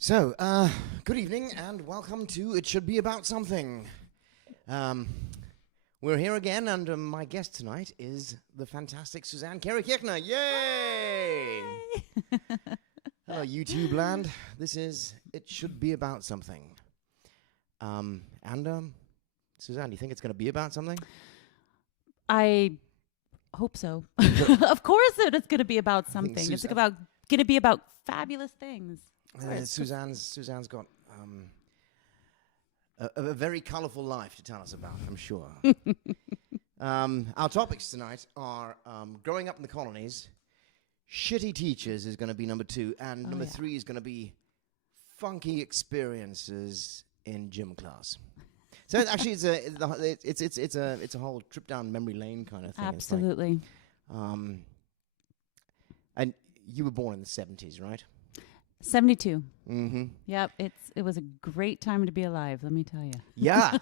So, good evening and welcome to It Should Be About Something. We're here again, and my guest tonight is the fantastic Suzanne Carey-Kirchner. Yay! Hello, YouTube land. This is It Should Be About Something. Suzanne, do you think it's going to be about something? I hope so. Of course it's going to be about something. It's going to be about fabulous things. Suzanne's got a very colourful life to tell us about, I'm sure. Our topics tonight are growing up in the colonies, shitty teachers is going to be number 2, and number 3 is going to be funky experiences in gym class. So actually, it's a whole trip down memory lane kind of thing. Absolutely. And you were born in the 70s, right? 72. Mm-hmm. Yep, it was a great time to be alive, let me tell you. Yeah,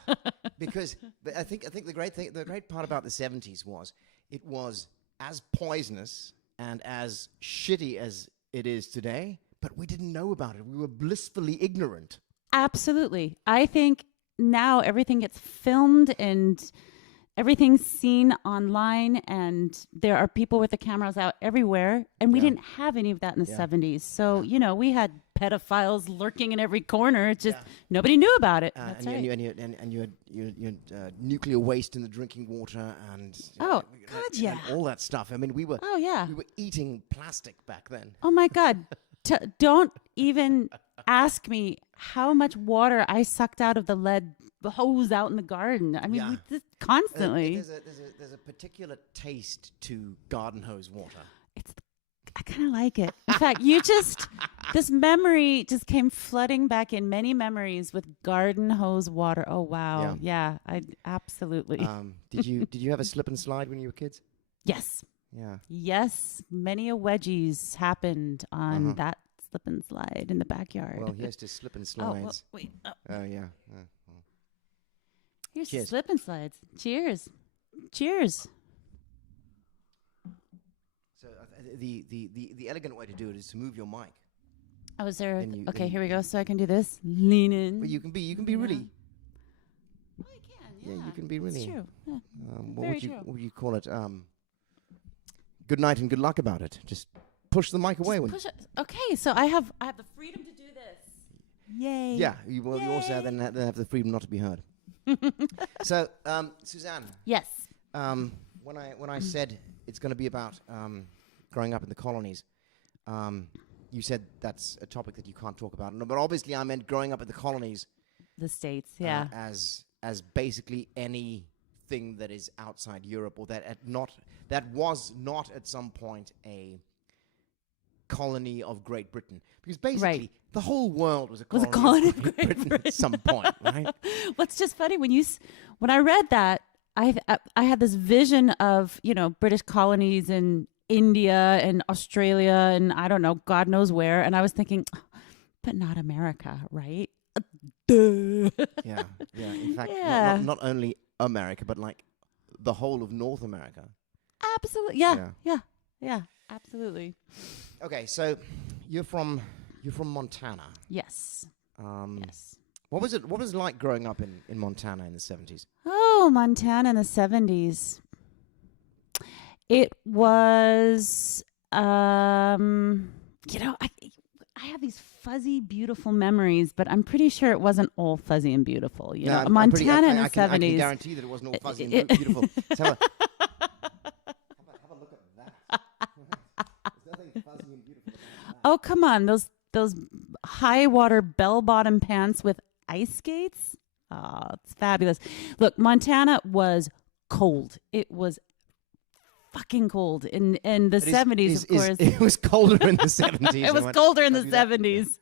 because I think the great part about the 70s was it was as poisonous and as shitty as it is today, but we didn't know about it. We were blissfully ignorant. Absolutely. I think now everything gets filmed and everything's seen online, and there are people with the cameras out everywhere, and we didn't have any of that in the 70s. So, we had pedophiles lurking in every corner. It's just nobody knew about it. That's right. And you had nuclear waste in the drinking water and and all that stuff. I mean, we were eating plastic back then. Oh my God. Don't even ask me how much water I sucked out of the lead hose out in the garden. I mean, we just constantly. There's a particular taste to garden hose water. I kind of like it. In fact, this memory just came flooding back in, many memories with garden hose water. Oh wow, yeah, I absolutely. Did you have a slip and slide when you were kids? Yes. Yeah. Yes, many a wedgies happened on that slip and slide in the backyard. Well, here's to slip and slides. Oh, wait. Oh, yeah. Here's Cheers. to slip and slides. Cheers. Cheers. So the elegant way to do it is to move your mic. Oh, is there? Okay, here we go. So I can do this. Lean in. Well, you can be really. Oh, I can. Yeah, you can be really. It's true. Yeah. What would you call it? Good night and good luck about it. Just push the mic away. Okay, so I have the freedom to do this. Yay. Yeah, you also then have the freedom not to be heard. So, Suzanne. Yes. When I said it's going to be about growing up in the colonies, you said that's a topic that you can't talk about. No, but obviously I meant growing up in the colonies. The States, yeah. As basically anything that is outside Europe, or that was not at some point a colony of Great Britain, because basically the whole world was a colony of Great Britain at some point, right? What's just funny when I read that, I had this vision of British colonies in India and Australia and I don't know, God knows where, and I was thinking, but not America, right? Duh. Yeah. In fact, not only America, but like the whole of North America. Absolutely. Yeah. Absolutely. Okay, so you're from Montana. Yes. Yes. What was it like growing up in Montana in the 70s? Oh, Montana in the 70s. It was, I have these fuzzy, beautiful memories, but I'm pretty sure it wasn't all fuzzy and beautiful. You know, Montana in the 70s. I can guarantee that it wasn't all fuzzy and beautiful. Let's have a look at that. There's nothing fuzzy and beautiful about that. Oh, come on. Those high water bell-bottom pants with ice skates. Oh, it's fabulous. Look, Montana was cold. It was fucking cold in the 70s, of course. It was colder in the 70s. It was colder in the 70s.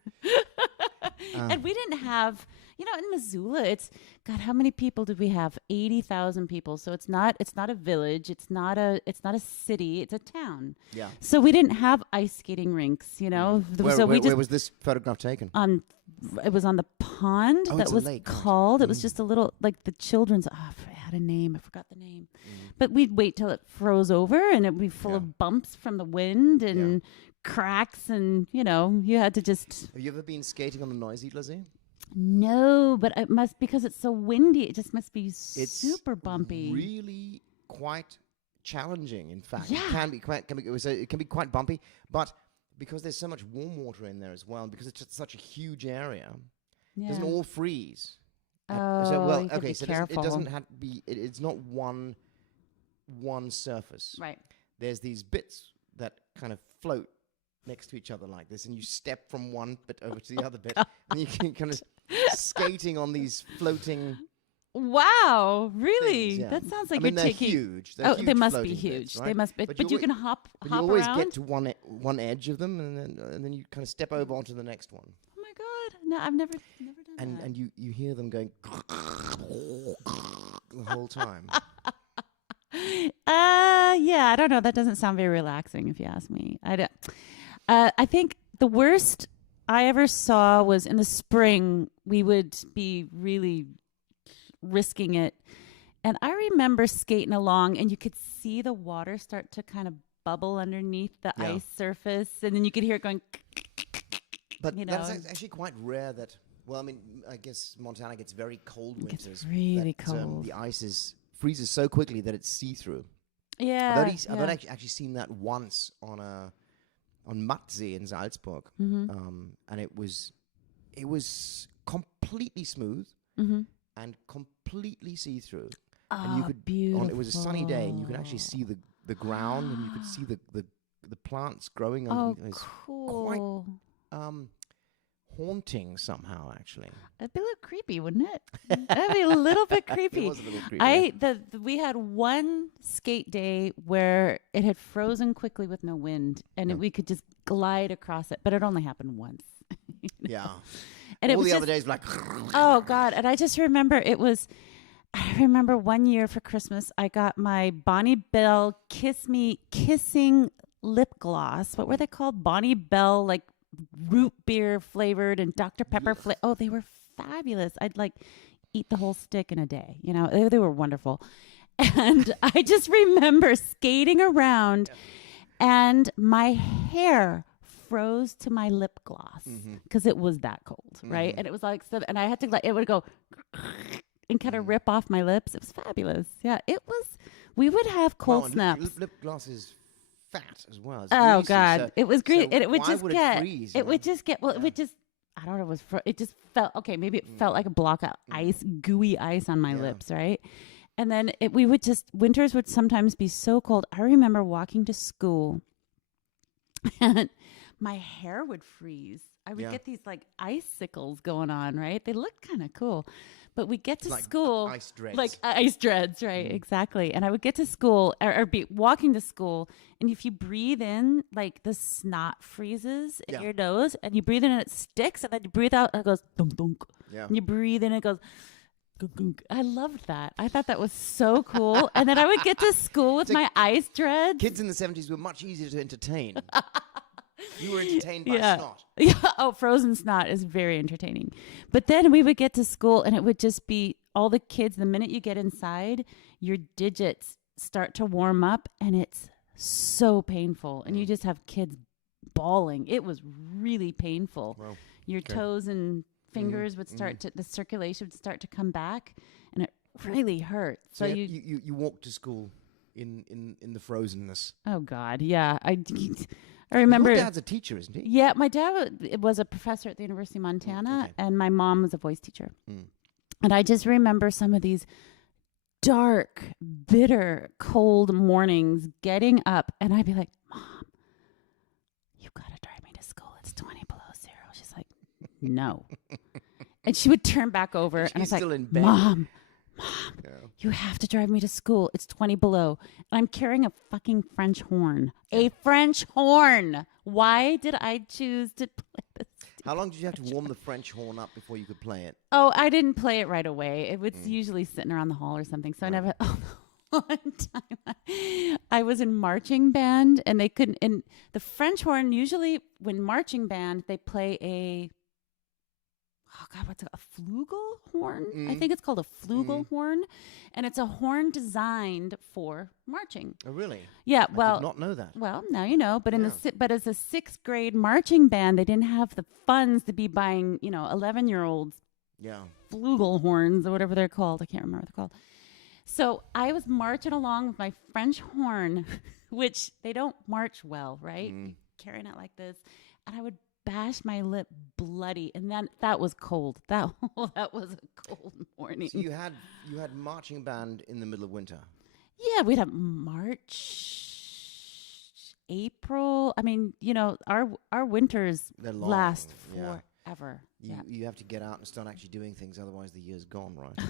And we didn't have, in Missoula, God, how many people did we have? 80,000 people. So it's not a village. It's not a city. It's a town. Yeah. So we didn't have ice skating rinks, Where was this photograph taken? It was on the pond that was lake, called. It was just a little, like the children's, it had a name. I forgot the name. But we'd wait till it froze over and it'd be full of bumps from the wind and cracks and, you had to just... Have you ever been skating on the Neusiedlersee? No, but it must, because it's so windy, it just must be super bumpy. It's really quite challenging, in fact. Yeah. It can be quite bumpy, but because there's so much warm water in there as well, because it's just such a huge area, it doesn't all freeze. Careful. It doesn't have to be, it's not one surface. Right. There's these bits that kind of float next to each other like this, and you step from one bit over to the other bit, and you can kind of skating on these floating... Wow, really? Things, yeah. That sounds like they're taking... huge. They're huge. They must be floating huge. bits, right? They must be, but you can hop you always around. get to one edge of them, and then you kind of step over onto the next one. Oh my God! No, I've never done that. And you hear them going the whole time. Yeah, I don't know. That doesn't sound very relaxing, if you ask me. I think the worst I ever saw was in the spring. We would be really risking it, and I remember skating along, and you could see the water start to kind of bubble underneath the ice surface, and then you could hear it going. But that's actually quite rare. Well, I mean, I guess Montana gets very cold winters. It's really cold. The ice freezes so quickly that it's see-through. Yeah. I've actually seen that once on Mattsee in Salzburg, and it was completely smooth and completely see-through. And you could, beautiful. It was a sunny day, and you could actually see the ground, and you could see the plants growing underneath. Oh, it was cool. Quite haunting somehow, actually. That'd be a little creepy, wouldn't it? That'd be a little bit creepy. It was a little creepy. We had one skate day where it had frozen quickly with no wind, and we could just glide across it, but it only happened once. Yeah. And all the other days were like... Oh, God. And I just remember I remember one year for Christmas, I got my Bonnie Bell Kissing lip gloss. What were they called? Bonnie Bell, like root beer flavored and Dr. Pepper flavored. Oh, they were fabulous. I'd like eat the whole stick in a day. They were wonderful. And I just remember skating around and my hair froze to my lip gloss because it was that cold, right? And it was like, and I had to it would go and kind of rip off my lips. It was fabulous. Yeah, we would have cold snaps. Lip gloss is fat as well. Oh, greasy, God. so, it was great. So it would just get, freeze, it would just get, it would just, I don't know, it just felt, okay, maybe it felt like a block of ice, gooey ice on my lips, right? And then winters would sometimes be so cold. I remember walking to school and my hair would freeze. I would get these like icicles going on, right? They looked kind of cool. But we get to school. Ice dreads. Like ice dreads, right? Exactly. And I would get to school or be walking to school. And if you breathe in, like the snot freezes in your nose. And you breathe in and it sticks. And then you breathe out and it goes dunk dunk. Yeah. And you breathe in and it goes gunk gunk. I loved that. I thought that was so cool. And then I would get to school with my ice dreads. Kids in the 70s were much easier to entertain. You were entertained by snot. Yeah. Oh, frozen snot is very entertaining. But then we would get to school and it would just be all the kids. The minute you get inside, your digits start to warm up and it's so painful. And you just have kids bawling. It was really painful. Wow. Your toes and fingers would start to, the circulation would start to come back and it really hurt. So you walked to school in the frozenness. Oh God, yeah. I remember. Your dad's a teacher, isn't he? Yeah, my dad was a professor at the University of Montana, and my mom was a voice teacher. And I just remember some of these dark, bitter, cold mornings getting up, and I'd be like, Mom, you've got to drive me to school. It's 20 below zero. She's like, no. And she would turn back over, and I was like, Mom, you have to drive me to school. It's 20 below. And I'm carrying a fucking French horn. A French horn. Why did I choose to play this? How long did you have to warm the French horn up before you could play it? Oh, I didn't play it right away. It was usually sitting around the hall or something. So I never. One time I was in marching band, and they couldn't. And the French horn, usually when marching band, they play a. Oh God, what's it? A flugel horn? I think it's called a flugel horn, and it's a horn designed for marching. Oh, really? Yeah. I did not know that. Well, now you know. But but as a 6th grade marching band, they didn't have the funds to be buying, 11-year-olds. Yeah. Flugel horns or whatever they're called. I can't remember what they're called. So I was marching along with my French horn, which they don't march well, right? Carrying it like this, and I would bash my lip bloody, and then that was cold. That was a cold morning. So you had marching band in the middle of winter. Yeah, we'd have March, April. I mean, our winters last forever. You have to get out and start actually doing things, otherwise the year's gone, right?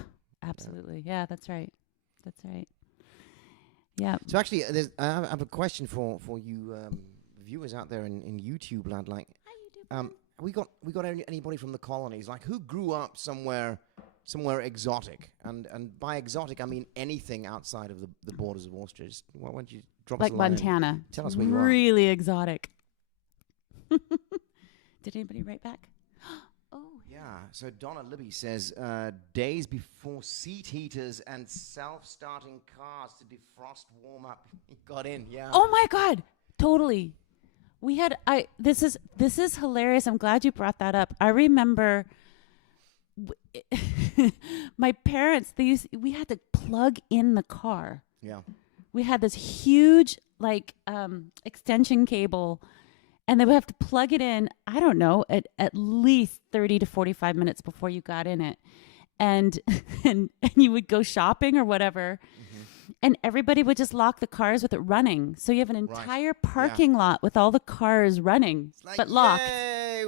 Absolutely. Yeah, that's right. That's right. Yeah. So actually, I have a question for you viewers out there in YouTube land. Like, we got anybody from the colonies? Like, who grew up somewhere exotic? And by exotic, I mean anything outside of the borders of Austria. Why don't you drop us a line Montana? And tell us where you are. Really exotic. Did anybody write back? Oh. Yeah. So Donna Libby says, days before seat heaters and self-starting cars to defrost, warm up. He got in. Yeah. Oh my God. Totally. We had this is hilarious. I'm glad you brought that up. I remember my parents, we had to plug in the car. Yeah. We had this huge extension cable, and they would have to plug it in, I don't know, at least 30 to 45 minutes before you got in it. And you would go shopping or whatever. And everybody would just lock the cars with it running. So you have an entire parking lot with all the cars running, but locked. Yay,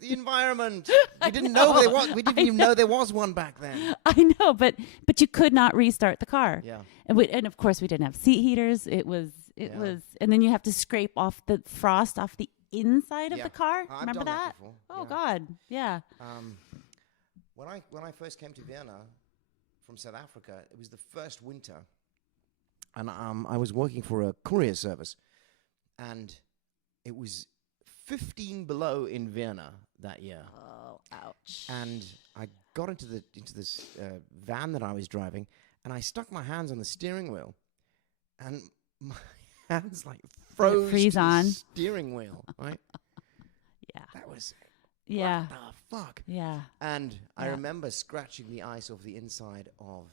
the environment. We didn't know there was. We didn't even know there was one back then. I know, but you could not restart the car. Yeah. And of course we didn't have seat heaters. It was, and then you have to scrape off the frost off the inside of the car. Remember that? Oh God, yeah. When I first came to Vienna from South Africa, it was the first winter. And I was working for a courier service, and it was 15 below in Vienna that year. Oh, ouch! And I got into this van that I was driving, and I stuck my hands on the steering wheel, and my hands froze freeze to on the steering wheel. Right? Yeah. That was. Yeah. What the fuck? Yeah. And I remember scratching the ice off the inside of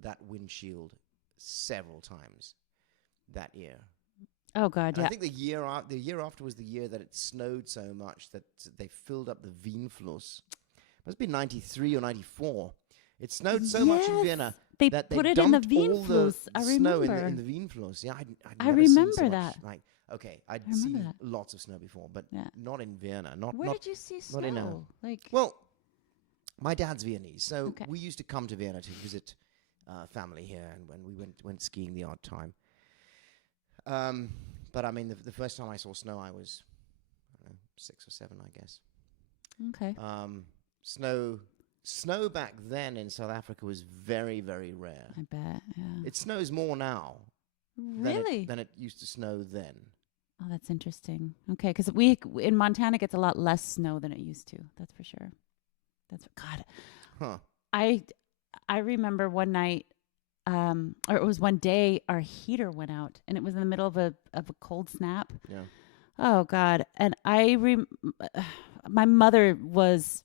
that windshield several times that year. Oh God, and I think the year after was the year that it snowed so much that they filled up the Wienfluss. It must have been 93 or 94. It snowed so much in Vienna they that put they it in the dumped all the Wienfluss. I remember. snow in the Wienfluss. Yeah, I remember seen so that. Much, I'd seen lots of snow before, but not in Vienna. Where did you see snow? Well, my dad's Viennese, so we used to come to Vienna to visit family here, and when we went skiing the odd time. But I mean, the first time I saw snow, I was 6 or 7, I guess. Okay. Snow back then in South Africa was very, very rare. I bet. Yeah. It snows more now. Really? Than it used to snow then. Oh, that's interesting. Okay, because in Montana gets a lot less snow than it used to. That's for sure. God. Huh. I remember one night, or it was one day, our heater went out, and it was in the middle of a cold snap. Yeah. Oh God! And my mother was,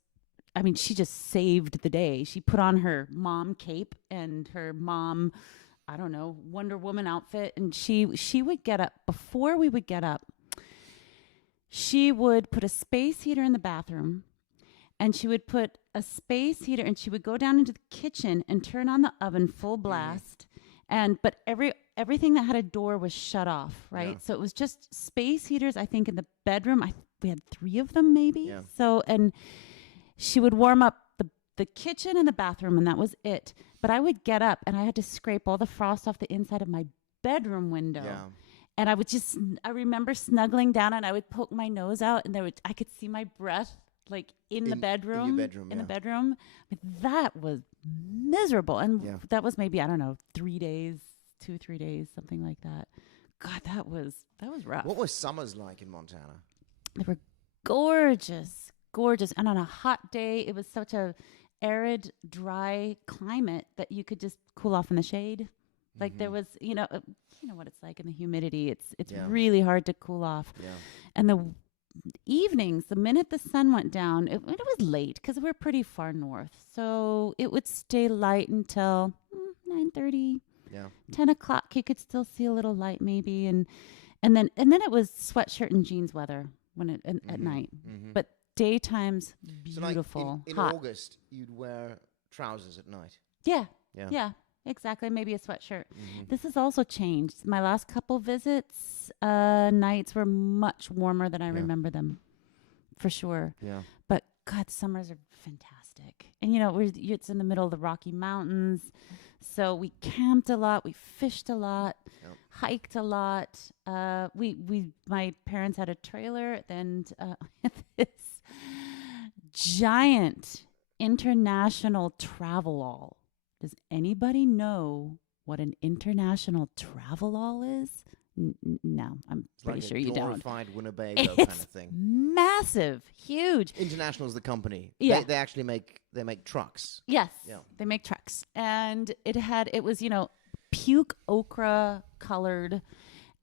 she just saved the day. She put on her mom cape and her mom I don't know, Wonder Woman outfit. And she would get up. Before we would get up, she would put a space heater in the bathroom, and she would put a space heater, and she would go down into the kitchen and turn on the oven full blast. But everything that had a door was shut off, right? Yeah. So it was just space heaters, I think, in the bedroom. We had 3 of them maybe. Yeah. So, and she would warm up the kitchen and the bathroom, and that was it. But I would get up, and I had to scrape all the frost off the inside of my bedroom window. Yeah. And I remember snuggling down, and I would poke my nose out, and I could see my breath like in the bedroom. In your bedroom, In the yeah. bedroom. I mean, that was miserable. And Yeah. that was maybe, I don't know, 3 days, 2-3 days, something like that. God, that was rough. What were summers like in Montana? They were gorgeous, gorgeous. And on a hot day, it was such a arid, dry climate that you could just cool off in the shade. Like there was, you know what it's like in the humidity. It's Yeah. really hard to cool off. Yeah. And the evenings, the minute the sun went down, it was late because we're pretty far north. So it would stay light until 9:30, Yeah. 10 o'clock. You could still see a little light maybe. And then it was sweatshirt and jeans weather at night. Mm-hmm. But daytime's So like beautiful, in hot. August, you'd wear trousers at night. Yeah. Yeah. Yeah, exactly. Maybe a sweatshirt. Mhm. This has also changed. My last couple visits, nights were much warmer than I Yeah. remember them, for sure. Yeah. But God, summers are fantastic. And it's in the middle of the Rocky Mountains, so we camped a lot, we fished a lot, Yep. hiked a lot. My parents had a trailer, and this giant international travel-all. Does anybody know what an international travel-all is? No, I'm It's pretty like sure a you don't. glorified Winnebago kind of It's thing. massive, huge. International's the company. Yeah. They actually make trucks. Yes, Yeah. they make trucks, and it was puke ochre colored,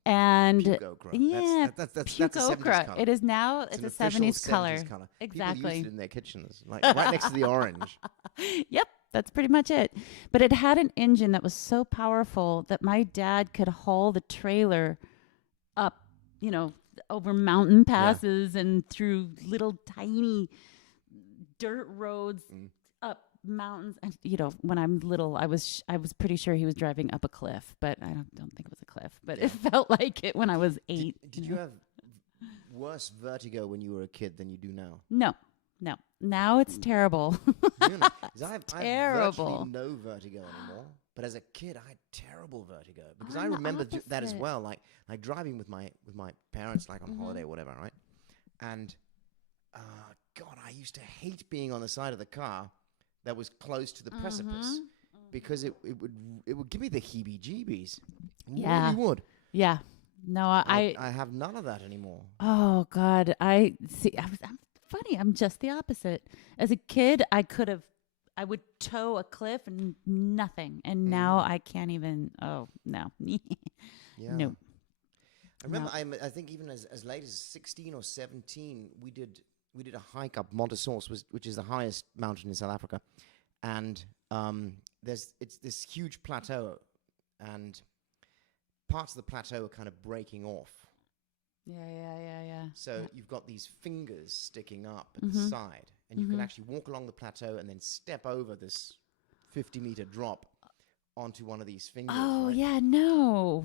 and Puke ochre. yeah, That's puke a 70s ochre. color. It is now. It's an a official 70s color. People Exactly. use it in their kitchens, like right next to the orange. Yep, that's pretty much it. But it had an engine that was so powerful that my dad could haul the trailer up, over mountain passes and through little tiny dirt roads up mountains. And when I'm little, I was pretty sure he was driving up a cliff, but I don't think it was a cliff. But it felt like it when I was 8. Did you have worse vertigo when you were a kid than you do now? No. Now it's terrible. Really? 'Cause I have terrible. virtually no vertigo anymore. But as a kid, I had terrible vertigo because I'm I the remember that as opposite. well. Like driving with my parents, like on holiday or whatever, right? And God, I used to hate being on the side of the car that was close to the precipice because it would give me the heebie-jeebies. It Yeah. really would. Yeah. No, I have none of that anymore. Oh God, I'm funny. I'm just the opposite. As a kid, I would tow a cliff and nothing, and now I can't even. Oh no, Yeah. no. I remember. I think even as late as 16 or 17, we did a hike up Monte Source, which is the highest mountain in South Africa, and it's this huge plateau, and parts of the plateau are kind of breaking off. Yeah. So you've got these fingers sticking up at the side, and you can actually walk along the plateau and then step over this 50-meter drop onto one of these fingers. Oh right? yeah, no.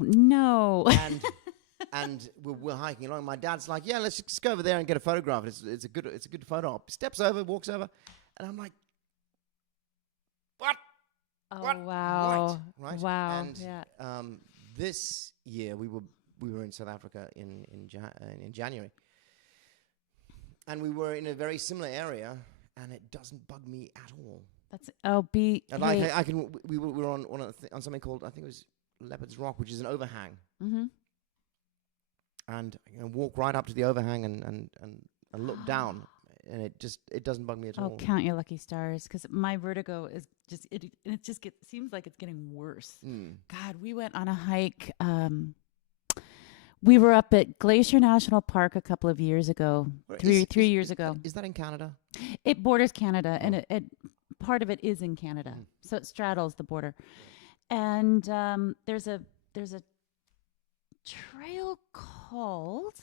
And we're hiking along. My dad's like, "Yeah, let's just go over there and get a photograph. It's a good photo op." Steps over, walks over, and I'm like, "What? Oh What? wow, Right? wow, And yeah. this year we were in South Africa in January, and we were in a very similar area, and it doesn't bug me at all. That's And like we were on something called, I think it was Leopard's Rock, which is an overhang, and walk right up to the overhang and look down, and it doesn't bug me at all. count your lucky stars, because my vertigo is just seems like it's getting worse. God, we went on a hike. We were up at Glacier National Park a couple of years ago, three years ago. Is that in Canada? It borders Canada, and it part of it is in Canada, so it straddles the border. And there's a trail called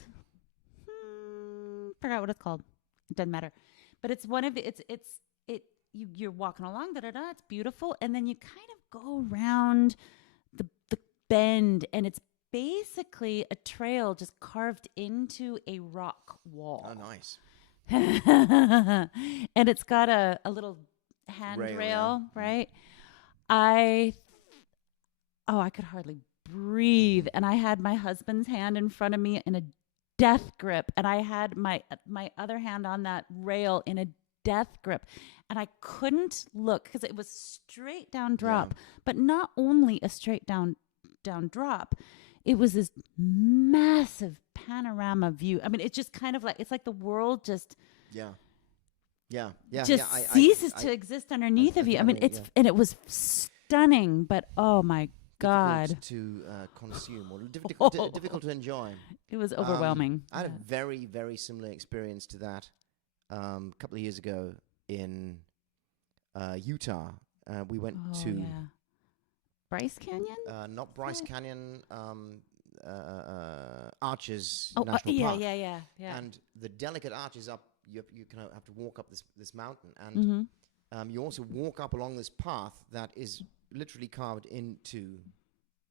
forgot what it's called. It doesn't matter, but it's one of the you're walking along, it's beautiful, and then you kind of go around the bend, and it's basically a trail just carved into a rock wall. Oh, nice. And it's got a little handrail, right? I could hardly breathe, and I had my husband's hand in front of me in a death grip, and I had my other hand on that rail in a death grip, and I couldn't look because it was straight down drop, but not only a straight down drop, it was this massive panorama view. I mean, it's just kind of like, it's like the world just ceases to exist underneath of you. I mean, and it was stunning, but oh my God. Difficult to consume or difficult to enjoy. It was overwhelming. I had a very, very similar experience to that a couple of years ago in Utah. We went to Bryce Canyon? not Bryce Canyon, Arches National Park. Yeah. And the delicate arches up, you kind of have to walk up this mountain, and you also walk up along this path that is literally carved into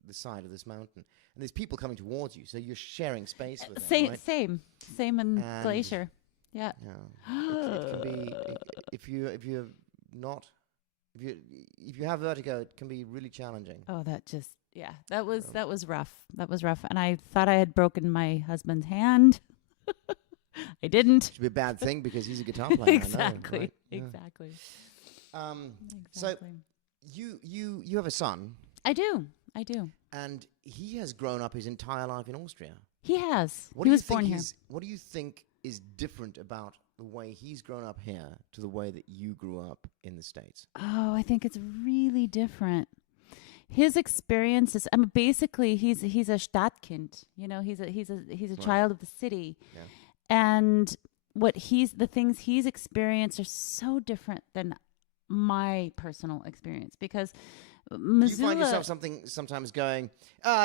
the side of this mountain, and there's people coming towards you, so you're sharing space with them, right? Same in Glacier. Yeah. It can be, if you have vertigo, it can be really challenging. Oh, that was rough. That was rough, and I thought I had broken my husband's hand. I didn't. It should be a bad thing because he's a guitar player. Exactly. I know, right? Exactly. So you have a son. I do. And he has grown up his entire life in Austria. He has. He was born here. What do you think is different about the way he's grown up here to the way that you grew up in the States? Oh, I think it's really different. His experiences. I mean, basically, he's a Stadtkind. You know, he's a child of the city, and the things he's experienced are so different than my personal experience, because Missoula, you find yourself sometimes going,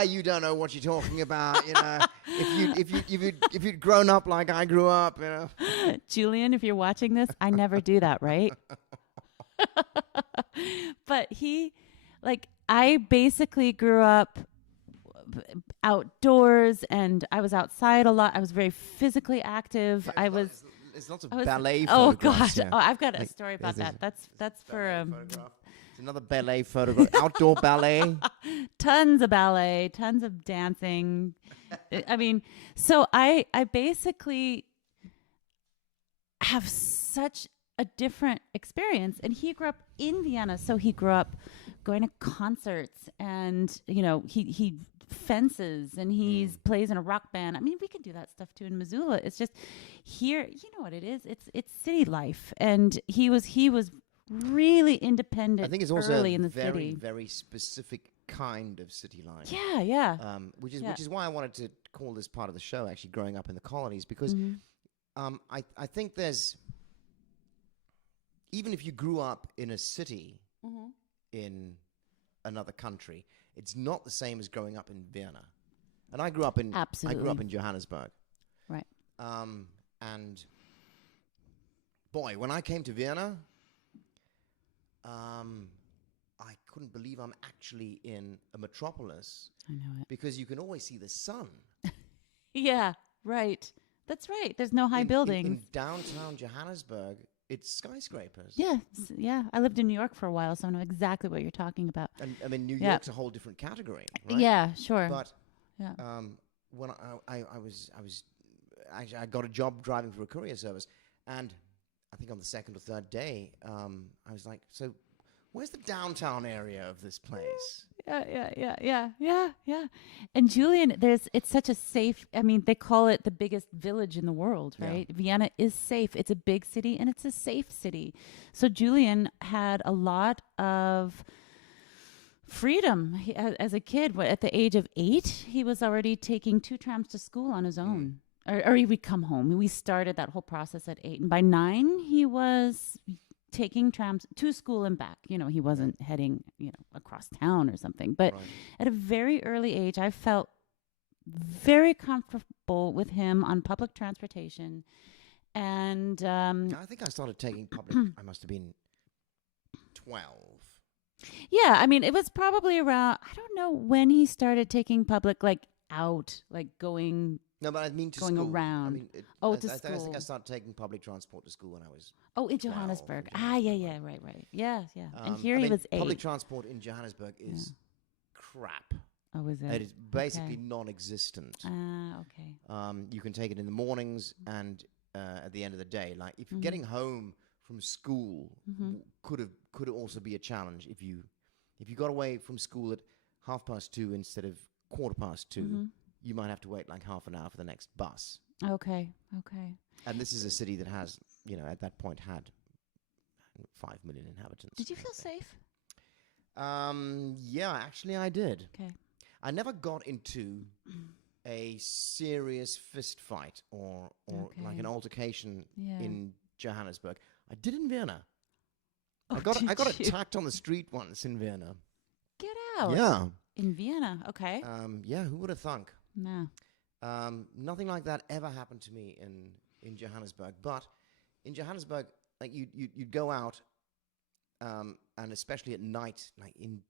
you don't know what you're talking about, you know. if you'd grown up like I grew up, you know. Julian, if you're watching this, I never do that, right? But I basically grew up outdoors, and I was outside a lot. I was very physically active. There's lots of ballet Oh photographs. God! Oh, I've got a story about that. That's for It's another ballet photograph. Outdoor ballet. Tons of ballet, tons of dancing. I mean, so I basically have such a different experience. And he grew up in Vienna, so he grew up going to concerts, and he fences, and he plays in a rock band. I mean, we can do that stuff too in Missoula. It's just here, you know what it is. It's city life, and he was really independent. I think it's also early in the very, city. very specific kind of city life. Yeah. Which is why I wanted to call this part of the show actually growing up in the colonies, because I think there's, even if you grew up in a city in another country, it's not the same as growing up in Vienna. And I grew up in Johannesburg. Right. And boy, when I came to Vienna, I couldn't believe I'm actually in a metropolis. I know it. Because you can always see the sun. Yeah, right. That's right. There's no high buildings. In downtown Johannesburg, it's skyscrapers. Yeah. I lived in New York for a while, so I know exactly what you're talking about. And I mean, New York's a whole different category, right? Yeah, sure. But when I got a job driving for a courier service, and I think on the second or third day, I was like, so where's the downtown area of this place? Yeah. And Julian, it's such a safe, I mean, they call it the biggest village in the world, right? Yeah. Vienna is safe. It's a big city, and it's a safe city. So Julian had a lot of freedom. As a kid, at the age of 8, he was already taking 2 trams to school on his own. Or he would come home. We started that whole process at 8. And by 9, he was taking trams to school and back. You know, he wasn't heading, across town or something. But at a very early age, I felt very comfortable with him on public transportation. And I think I started taking public, I must have been 12. yeah, I mean, it was probably around, I don't know when he started taking public, like out, like going. No, but I mean to going school. around. I mean, to I school. think I started taking public transport to school when I was. In 12 Johannesburg. in Yeah, right. Yeah. And here I he mean, was 8. Public transport in Johannesburg is crap. Oh, was it? It is basically non-existent. Okay. You can take it in the mornings and at the end of the day. Like if getting home from school could also be a challenge if you got away from school at 2:30 instead of 2:15. You might have to wait like half an hour for the next bus. Okay. And this is a city that has, at that point had 5 million inhabitants. Did you feel safe? Yeah, actually I did. Okay. I never got into a serious fist fight or like an altercation in Johannesburg. I did in Vienna. I got attacked on the street once in Vienna. Get out. Yeah. In Vienna. Okay. Yeah, who would have thunk? No. Nothing like that ever happened to me in Johannesburg. But in Johannesburg, like you'd go out, and especially at night, like in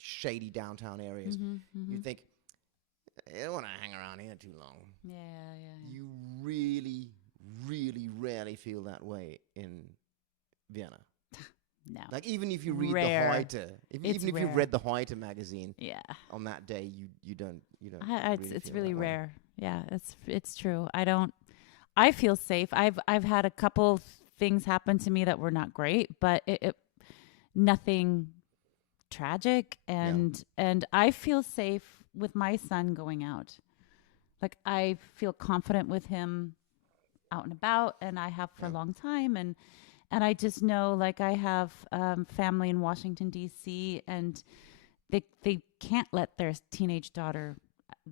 shady downtown areas, you think, I don't want to hang around here too long. Yeah. You really, really rarely feel that way in Vienna. No. Like even if you read Rare. the Heute, even if you read the Heute magazine, on that day you don't. It's really rare. Yeah, it's true. I feel safe. I've had a couple things happen to me that were not great, but it nothing tragic, and I feel safe with my son going out. Like I feel confident with him out and about, and I have for a long time, and I just know, like I have family in Washington D.C. and they can't let their teenage daughter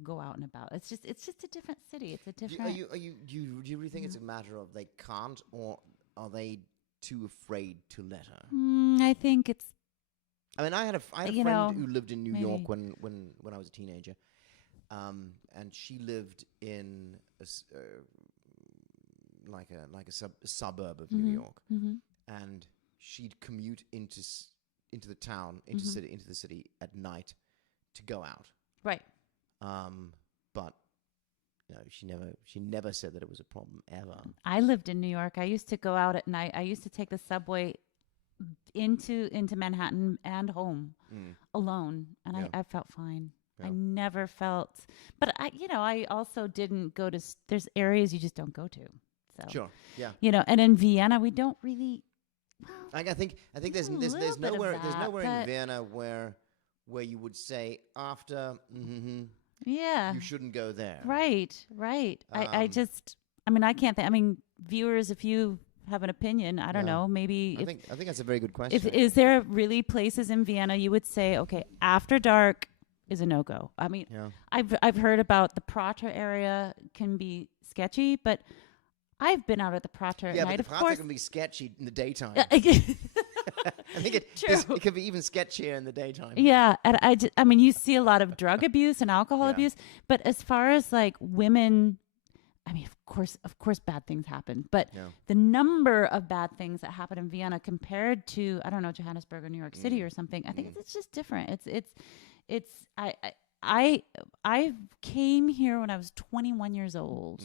go out and about. It's just a different city. It's a different. Do you really think it's a matter of they can't, or are they too afraid to let her? I think it's. I mean, I had a friend who lived in New York when I was a teenager, and she lived in a suburb of New York, and she'd commute into the town, into the city at night to go out. Right. But she never said that it was a problem ever. I lived in New York. I used to go out at night. I used to take the subway into Manhattan and home alone, and I felt fine. I never felt, but I also didn't go to. There's areas you just don't go to. So, sure. Yeah. And in Vienna we don't really. Well, I think there's nowhere in Vienna where you would say after. You shouldn't go there. Right. I can't think. Viewers, if you have an opinion, I don't know. Maybe I think that's a very good question. Is there really places in Vienna you would say, okay, after dark is a no-go? I mean, I've heard about the Prater area can be sketchy, but I've been out at the Prater at night. But the Prater can be sketchy in the daytime. I think it can be even sketchier in the daytime. Yeah, and you see a lot of drug abuse and alcohol abuse, but as far as like women, I mean, of course, bad things happen, but the number of bad things that happen in Vienna compared to, I don't know, Johannesburg or New York City or something, I think it's just different. I came here when I was 21 years old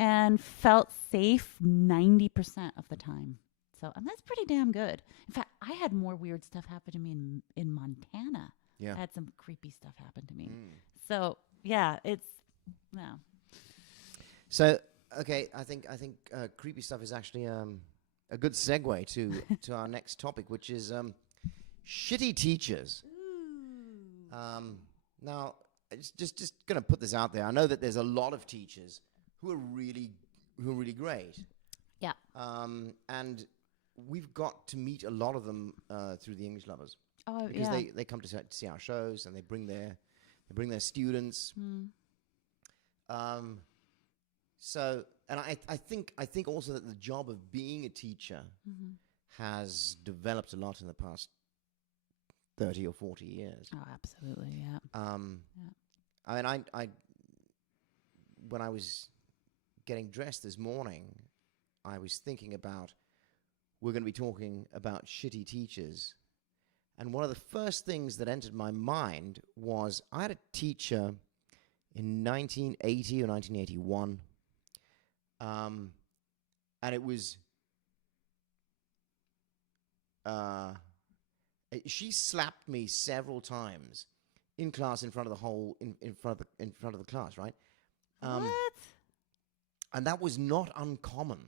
and felt safe 90% of the time. So, and that's pretty damn good. In fact, I had more weird stuff happen to me in Montana. Yeah. I had some creepy stuff happen to me. So, it's. So, okay, I think creepy stuff is actually a good segue to our next topic, which is shitty teachers. Now, it's just going to put this out there. I know that there's a lot of teachers who are really great. Yeah. And we've got to meet a lot of them through the English Lovers. Oh, because they come to see our shows and they bring their students. So, and I think also that the job of being a teacher has developed a lot in the past 30 or 40 years. Oh, absolutely, yeah. I mean, I when I was getting dressed this morning, I was thinking about, we're going to be talking about shitty teachers. And one of the first things that entered my mind was, I had a teacher in 1980 or 1981, and it was, she slapped me several times in class, in front of the whole, in front of the class, right? What? And that was not uncommon.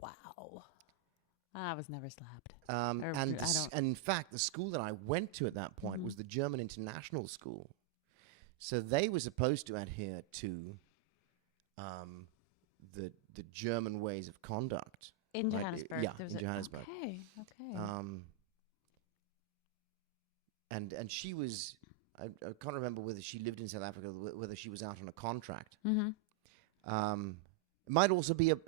Wow. I was never slapped. And in fact, the school that I went to at that point was the German International School. So they were supposed to adhere to the German ways of conduct. In right? Johannesburg? Yeah, in Johannesburg. Okay. And she was, I can't remember whether she lived in South Africa, whether she was out on a contract. It might also be a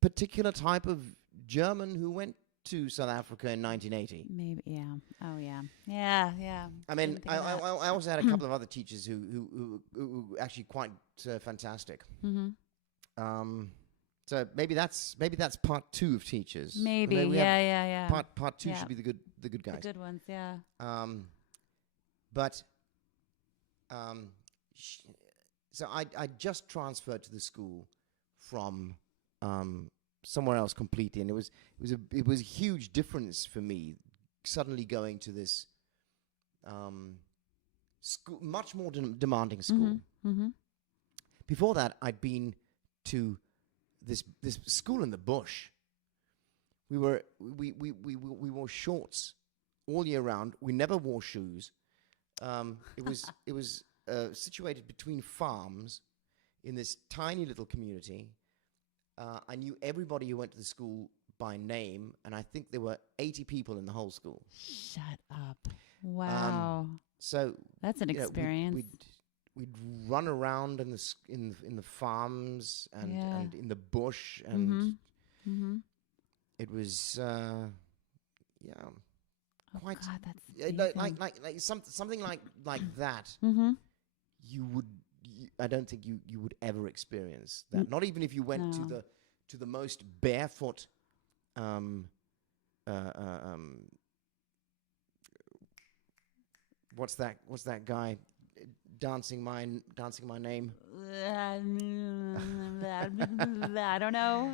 particular type of German who went to South Africa in 1980. Maybe, yeah. Oh, yeah. Yeah. I mean, I also had a couple of other teachers who actually quite fantastic. So maybe that's part two of teachers. Maybe, yeah. Part two should be the good guys. The good ones, yeah. So I just transferred to the school from somewhere else completely, and it was a huge difference for me suddenly going to this school, much more demanding school. Before that, I'd been to this school in the bush. We wore shorts all year round. We never wore shoes. It was situated between farms in this tiny little community. I knew everybody who went to the school by name, and I think there were 80 people in the whole school. Shut up! Wow. So that's an experience. We'd run around in the farms and in the bush, and it was quite. God, that's like something like that. I don't think you would ever experience that. Not even if you went to the most barefoot what's that guy dancing my name? I don't know.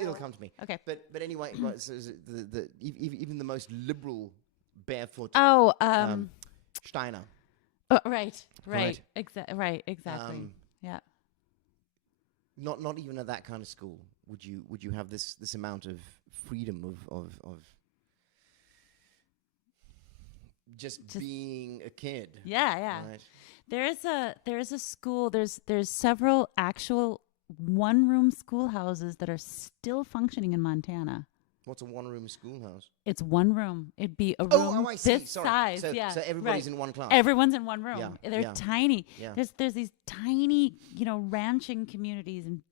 It'll come to me. Okay. But anyway, even the most liberal barefoot Steiner. Oh, right. Exactly. Yeah. Not even at that kind of school would you have this amount of freedom of just being a kid. Yeah. Right? There's a school. There's several actual one-room schoolhouses that are still functioning in Montana. What's a one-room schoolhouse? It's one room. It'd be a room I see. this size. So everybody's in one class. Everyone's in one room. Yeah, They're tiny. Yeah. There's these tiny, ranching communities and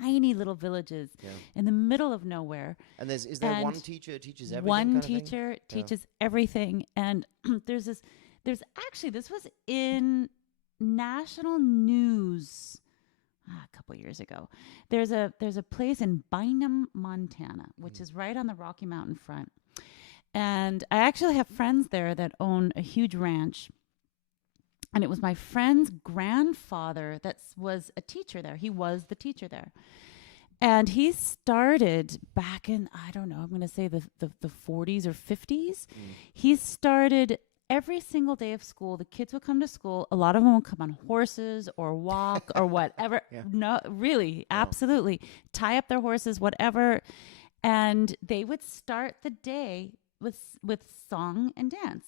tiny little villages in the middle of nowhere. And is there one teacher who teaches everything? One teacher teaches everything. And this was in national news a couple years ago. There's a place in Bynum, Montana, which is right on the Rocky Mountain front. And I actually have friends there that own a huge ranch. And it was my friend's grandfather that was a teacher there. He was the teacher there. And he started back in, I don't know, I'm going to say the 40s or 50s. He started every single day of school. The kids would come to school. A lot of them would come on horses or walk or whatever. No, really, absolutely. Tie up their horses, whatever. And they would start the day with song and dance.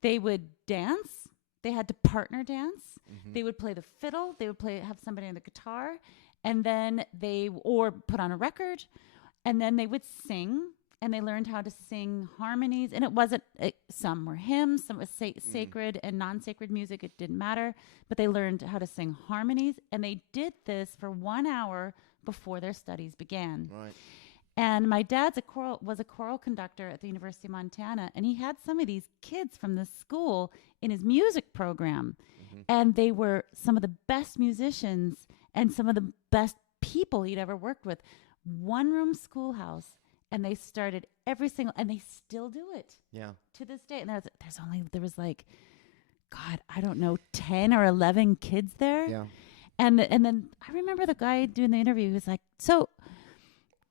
They would dance. They had to partner dance. They would play the fiddle. They would have somebody on the guitar. And then or put on a record. And then they would sing. And they learned how to sing harmonies. And it wasn't, some were hymns, some was sacred and non-sacred music. It didn't matter. But they learned how to sing harmonies. And they did this for 1 hour before their studies began. Right. And my dad's was a choral conductor at the University of Montana, and he had some of these kids from the school in his music program. And they were some of the best musicians and some of the best people he'd ever worked with. One room schoolhouse, and they started and they still do it. Yeah. To this day. And there was like, God, I don't know, 10 or 11 kids there. Yeah. And then I remember the guy doing the interview. He was like, so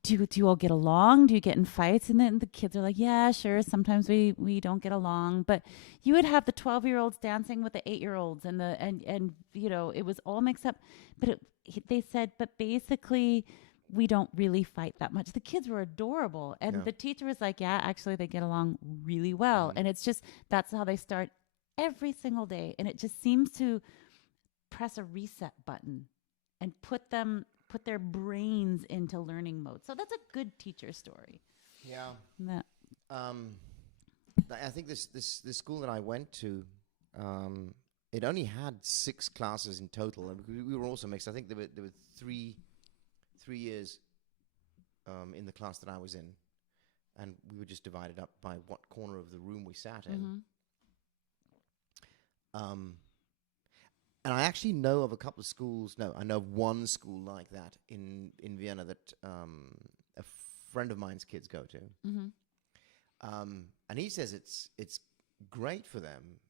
do you all get along? Do you get in fights? And then the kids are like, yeah, sure. Sometimes we don't get along. But you would have the 12-year-olds dancing with the 8-year-olds and you know, it was all mixed up. But they said, but basically we don't really fight that much. The kids were adorable. And the teacher was like, yeah, actually they get along really well. And it's just, that's how they start every single day. And it just seems to press a reset button and put their brains into learning mode. So that's a good teacher story. Yeah. That. I think this school that I went to, it only had 6 classes in total, and we were also mixed. I think there were three years in the class that I was in, and we were just divided up by what corner of the room we sat in. And I actually know of a couple of schools. No, I know of one school like that in Vienna that a friend of mine's kids go to. And he says it's great for them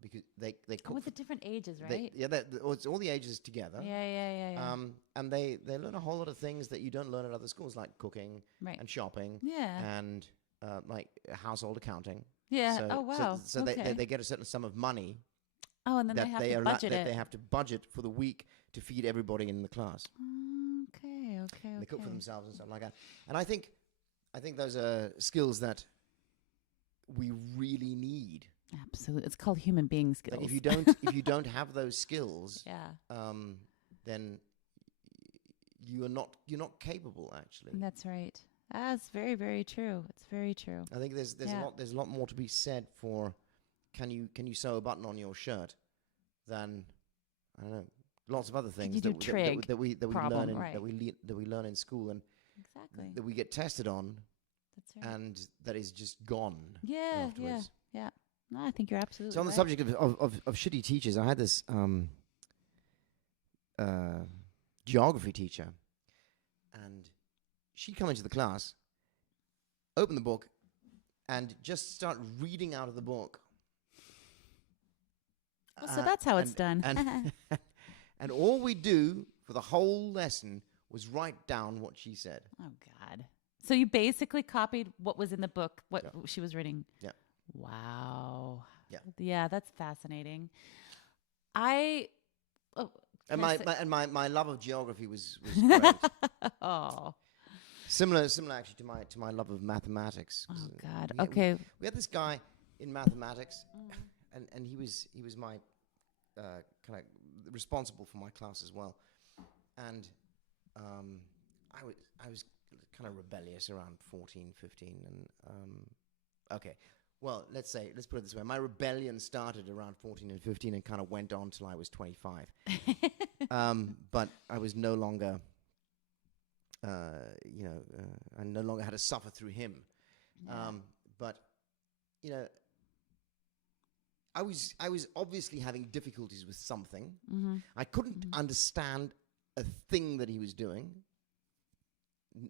because they cook With the different ages, right? It's all the ages together. Yeah. And they learn a whole lot of things that you don't learn at other schools, like cooking and shopping and like household accounting. Yeah. So, oh wow. So they get a certain sum of money. Oh, and then they have to budget it. They have to budget for the week to feed everybody in the class. Okay. They cook for themselves and stuff like that. And I think those are skills that we really need. Absolutely, it's called human being skills. Like if you don't have those skills, then you're not capable actually. That's right. That's very, very true. It's very true. I think there's a lot more to be said for can you sew a button on your shirt than I don't know lots of other things that we learn in school and that we get tested on. That's right. And that is just gone. Yeah. No, I think you're absolutely So on the subject of shitty teachers, I had this geography teacher, and she'd come into the class, open the book, and just start reading out of the book. So that's how it's done. And all we do for the whole lesson was write down what she said. Oh, God. So you basically copied what was in the book, what she was reading. Yeah. Wow. Yeah. Yeah, that's fascinating. My love of geography was great. Oh. Similar actually to my love of mathematics. Oh God. Okay. We had this guy in mathematics, and he was my kind of responsible for my class as well, and I was kind of rebellious around 14, 15, and okay. Well, let's put it this way. My rebellion started around 14 and 15 and kind of went on till I was 25. But I was no longer, I no longer had to suffer through him. Yeah. But, I was obviously having difficulties with something. Mm-hmm. I couldn't understand a thing that he was doing.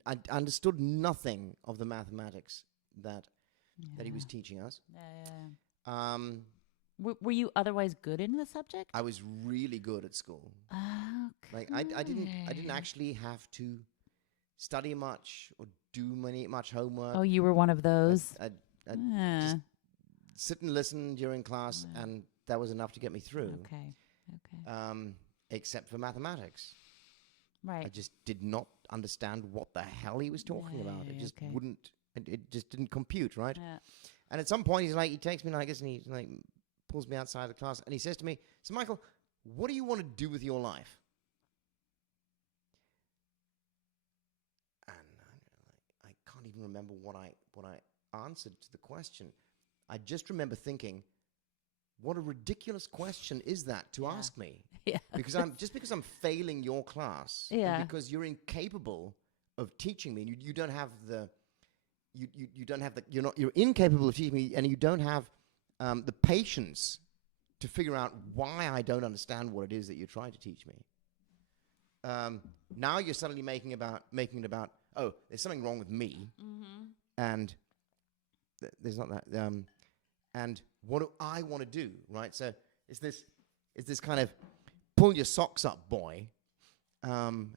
I understood nothing of the mathematics that he was teaching us. Yeah. Were you otherwise good in the subject? I was really good at school. Okay. Like I didn't actually have to study much or do much homework. Oh, you were one of those. I just sit and listen during class, and that was enough to get me through. Okay. Except for mathematics. Right. I just did not understand what the hell he was talking about. It just wouldn't. It just didn't compute, right? Yeah. And at some point, he takes me like this, and he like pulls me outside the class, and he says to me, "So, Michael, what do you want to do with your life?" And I can't even remember what I answered to the question. I just remember thinking, "What a ridiculous question is that to ask me?" Yeah. Because I'm failing your class, and because you're incapable of teaching me. You don't have the you don't have the you're incapable of teaching me, and you don't have the patience to figure out why I don't understand what it is that you're trying to teach me. Now you're suddenly making it about, oh, there's something wrong with me, and there's not that. And what do I want to do, right? So it's this kind of pull your socks up, boy, and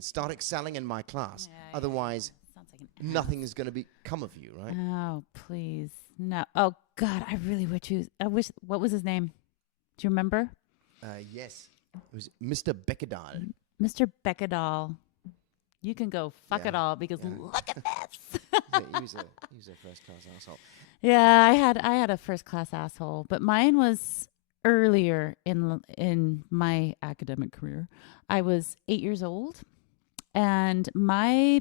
start excelling in my class. Yeah, Otherwise, sounds like nothing is going to come of you, right? Oh, please. No. Oh, God, I really would choose. What was his name? Do you remember? Yes. It was Mr. Beckedal. Mr. Beckedal. You can go fuck it all because look at this. He was a first-class asshole. Yeah, I had a first-class asshole, but mine was earlier in my academic career. I was 8 years old, and my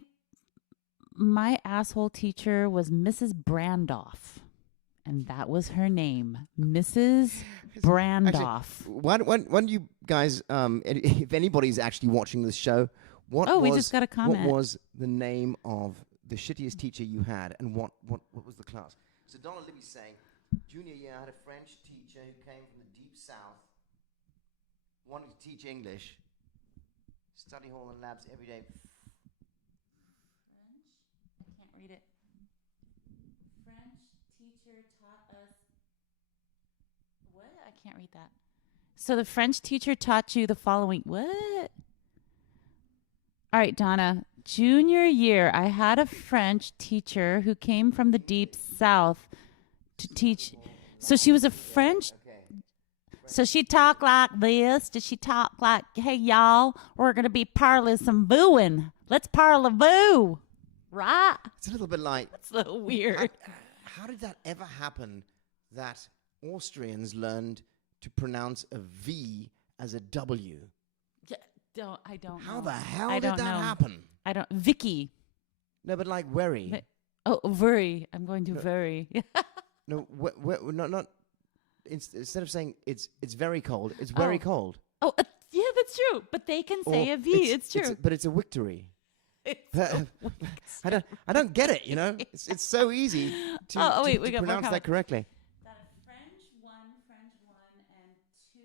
asshole teacher was Mrs. Brandoff, and that was her name, Mrs. Brandoff. Actually, why don't you guys, if anybody's actually watching this show, we just got a comment. What was the name of the shittiest teacher you had, and what was the class? So Donna Libby's saying, junior year, I had a French teacher who came from the deep south, wanted to teach English, study hall and labs every day. French? I can't read it. French teacher taught us. What? I can't read that. So the French teacher taught you the following. What? All right, Donna. Junior year, I had a French teacher who came from the deep south to teach. So she was a French. So she talked like this. Did she talk like, hey, y'all, we're going to be parley some booing. Let's parley-voo. Right? It's a little bit like... That's a little weird. How did that ever happen that Austrians learned to pronounce a V as a W? I don't know. How the hell did that happen? Vicky. No, but like very. Very. I'm going to very. No, not. Instead of saying it's very cold, it's very cold. Oh, yeah, that's true. But they can say a V. It's true. But it's a victory. I don't get it. You know, it's so easy to pronounce that correctly. Got a French 1, and 2.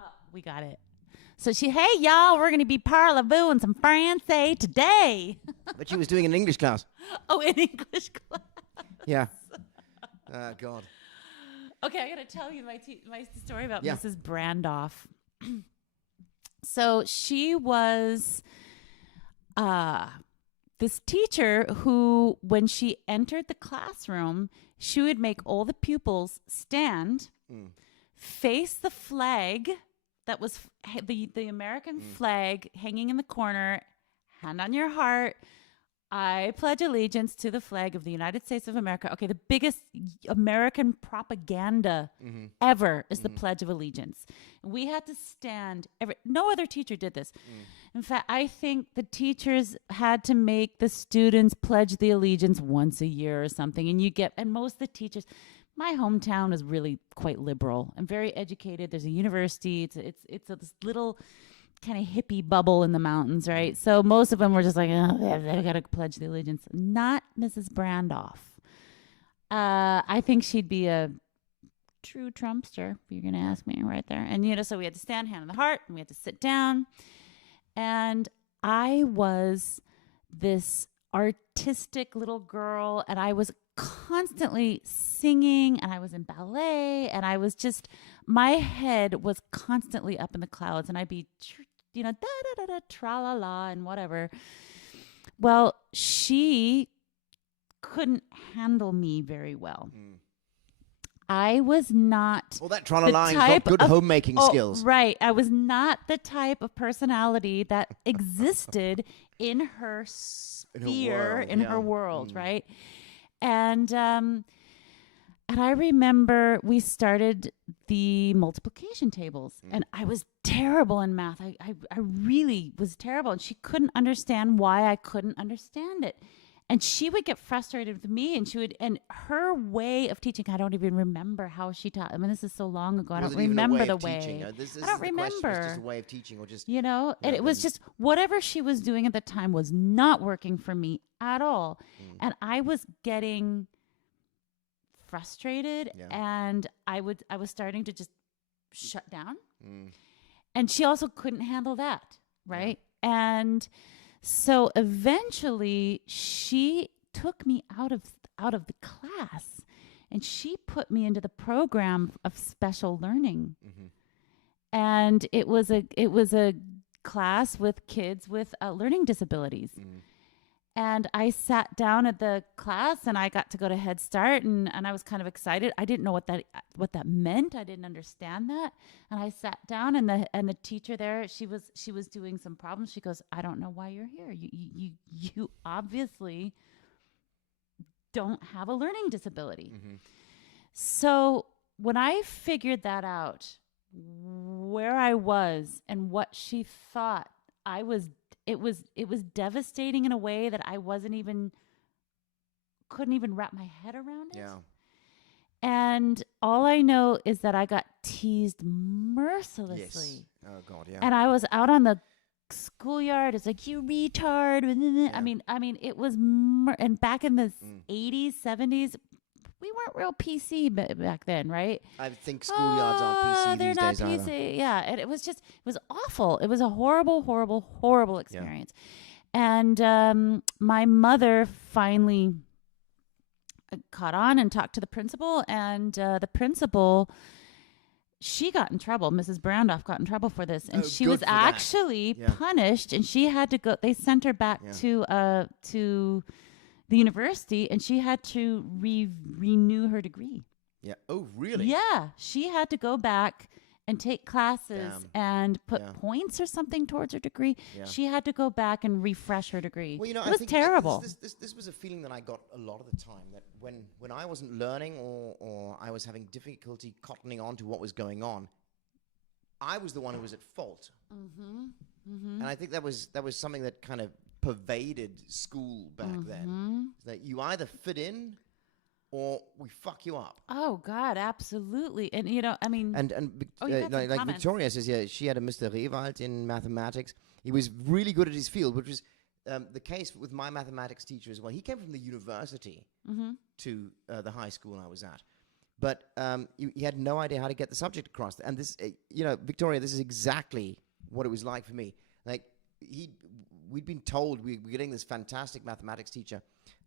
Oh, we got it. So hey, y'all, we're going to be parley-vooing some Francais today. But she was doing an English class. Oh, in English class. Yeah. God. Okay, I got to tell you my story about Mrs. Brandoff. So she was this teacher who, when she entered the classroom, she would make all the pupils stand, face the flag that was the American flag hanging in the corner, hand on your heart. I pledge allegiance to the flag of the United States of America. Okay, the biggest American propaganda ever is the Pledge of Allegiance. We had to stand. No other teacher did this. In fact, I think the teachers had to make the students pledge the allegiance once a year or something. And most of the teachers, my hometown is really quite liberal. I'm very educated. There's a university. It's this little kind of hippie bubble in the mountains, right? So most of them were just like, oh, they've got to pledge the allegiance. Not Mrs. Brandoff. I think she'd be a true Trumpster, if you're going to ask me right there. And, so we had to stand hand on the heart, and we had to sit down. And I was this artistic little girl, and I was constantly singing, and I was in ballet, and I was just, my head was constantly up in the clouds, and I'd be, da da da da, tra la la, and whatever. Well, she couldn't handle me very well. I was not. Well, that tra la la is not good homemaking skills. Right. I was not the type of personality that existed in her sphere, in her world, right? And I remember we started the multiplication tables, and I was terrible in math. I really was terrible, and she couldn't understand why I couldn't understand it. And she would get frustrated with me, and her way of teaching, I don't even remember how she taught. I mean, this is so long ago. I don't remember the way. I don't remember. Was just a way of teaching, or just and it was just whatever she was doing at the time was not working for me at all, and I was getting frustrated, and I was starting to just shut down, and she also couldn't handle that, right? And so eventually she took me out of the class, and she put me into the program of special learning. And it was a class with kids with learning disabilities. And I sat down at the class, and I got to go to Head Start, and I was kind of excited. I didn't know what that meant. I didn't understand that. And I sat down, and the teacher there, she was doing some problems. She goes, "I don't know why you're here. You obviously don't have a learning disability." So when I figured that out, where I was and what she thought I was, it was devastating in a way that I couldn't even wrap my head around it. And all I know is that I got teased mercilessly. Oh God, yeah. And I was out on the schoolyard. It's like, "You retard." I mean, it was, and back in the 80s, 70s, we weren't real PC back then, right? I think schoolyards aren't PC they're these not days PC. either. Yeah, and it was awful. It was a horrible, horrible, horrible experience. And my mother finally caught on and talked to the principal, and the principal, she got in trouble. Mrs. Brandoff got in trouble for this, and she was actually punished, and she had to go. They sent her back to the university, and she had to renew her degree. Yeah. Oh, really? Yeah, she had to go back and take classes and put points or something towards her degree. She had to go back and refresh her degree. Well, it was terrible. This was a feeling that I got a lot of the time, that when I wasn't learning or I was having difficulty cottoning on to what was going on, I was the one who was at fault. And I think that was something that kind of pervaded school back then. That you either fit in or we fuck you up. Oh God, absolutely. And I mean, like Victoria says, she had a Mr. Rewald in mathematics. He was really good at his field, which was the case with my mathematics teacher as well. He came from the university to the high school I was at, but he had no idea how to get the subject across. And this, Victoria, this is exactly what it was like for me. Like we'd been told we were getting this fantastic mathematics teacher.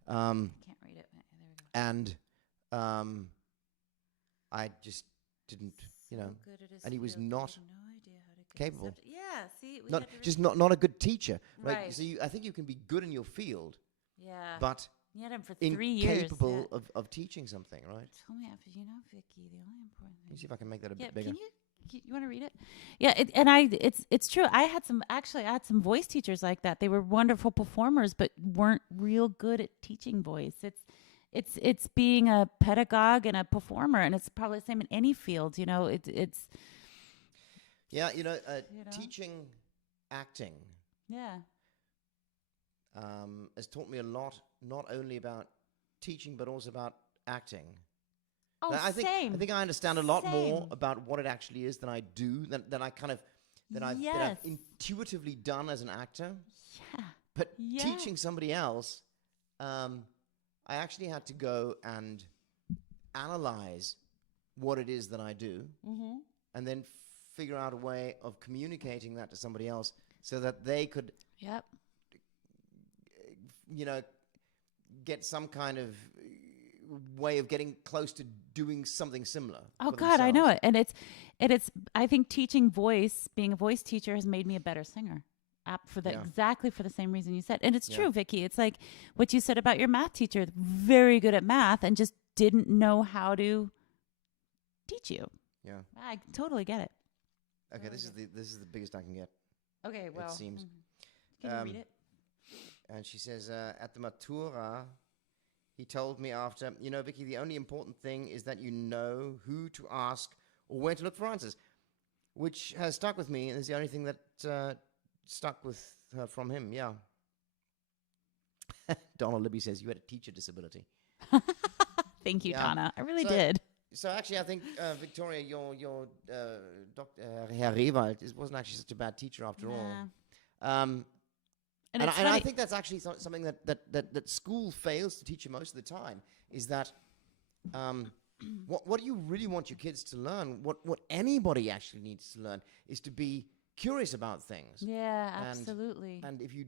Can't read it. There we go. And I just didn't, and he was not capable. Yeah, see, not a good teacher. Right. So I think you can be good in your field. Yeah. But you had him for 3 years. Incapable of teaching something, right? Tell me after, Vicky, the only important thing. Let me see if I can make that a bit bigger. You want to read it? Yeah, it's true. I had some voice teachers like that. They were wonderful performers, but weren't real good at teaching voice. It's being a pedagogue and a performer, and it's probably the same in any field. It's teaching acting. Yeah. Has taught me a lot, not only about teaching but also about acting. Oh, I think I understand a lot more about what it actually is than I do, than I've intuitively done as an actor. Yeah. But teaching somebody else, I actually had to go and analyze what it is that I do, and then figure out a way of communicating that to somebody else so that they could, get some kind of way of getting close to doing something similar. Oh God, I know it. And it's I think teaching voice, being a voice teacher, has made me a better singer. Exactly for the same reason you said. And it's true, Vicky. It's like what you said about your math teacher, very good at math and just didn't know how to teach you. Yeah. I totally get it. Okay, this is the biggest I can get. Okay, well. It seems. Can you read it? And she says, at the Matura, he told me after, Vicky, the only important thing is that you know who to ask or where to look for answers, which has stuck with me, and is the only thing that stuck with her from him, Donna Libby says you had a teacher disability. Thank you, Yeah. Donna. I really So- did. So actually, I think Victoria, your Dr. Herr Rewald wasn't actually such a bad teacher after all. Yeah. And And it's I funny. think that's actually something that school fails to teach you most of the time is that what do you really want your kids to learn? What anybody actually needs to learn is to be curious about things. Yeah, And- absolutely. And if you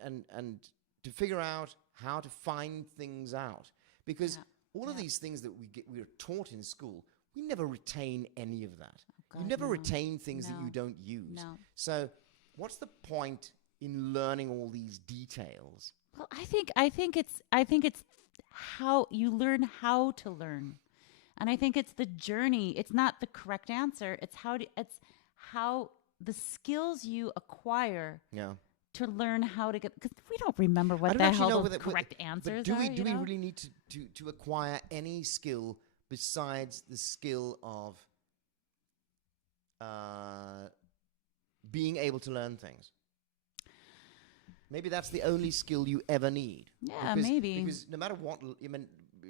and to figure out how to find things out, because all of these things that we are taught in school, we never retain any of that. God, You never no. retain things that No. you don't use. No. So, what's the point in learning all these details? Well, I think it's how you learn how to learn, and I think it's the journey. It's not the correct answer. It's how the skills you acquire Yeah. to learn how to get, because we don't remember I what don't the actually hell know the whether- correct but answers do are. we you know? really need to acquire any skill besides the skill of being able to learn things? Maybe that's the only skill you ever need. Yeah, Because- maybe. Because no matter what, I mean,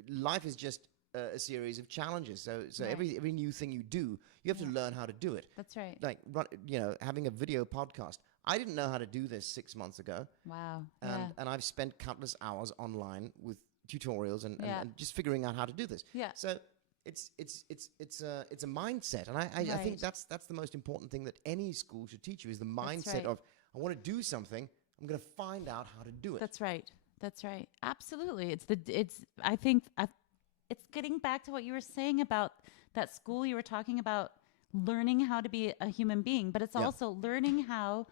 life is just a series of challenges. So Right. every new thing you do, you have to learn how to do it. That's right. Like having a video podcast. I didn't know how to do this 6 months ago, Wow. and I've spent countless hours online with tutorials and just figuring out how to do this. Yeah. So it's a mindset, and I think Right. that's the most important thing that any school should teach you is the mindset right. of I want to do something. I'm going to find out how to do it. That's right. That's right. Absolutely. I think it's getting back to what you were saying about that school you were talking about, learning how to be a human being, but it's Yeah. also learning how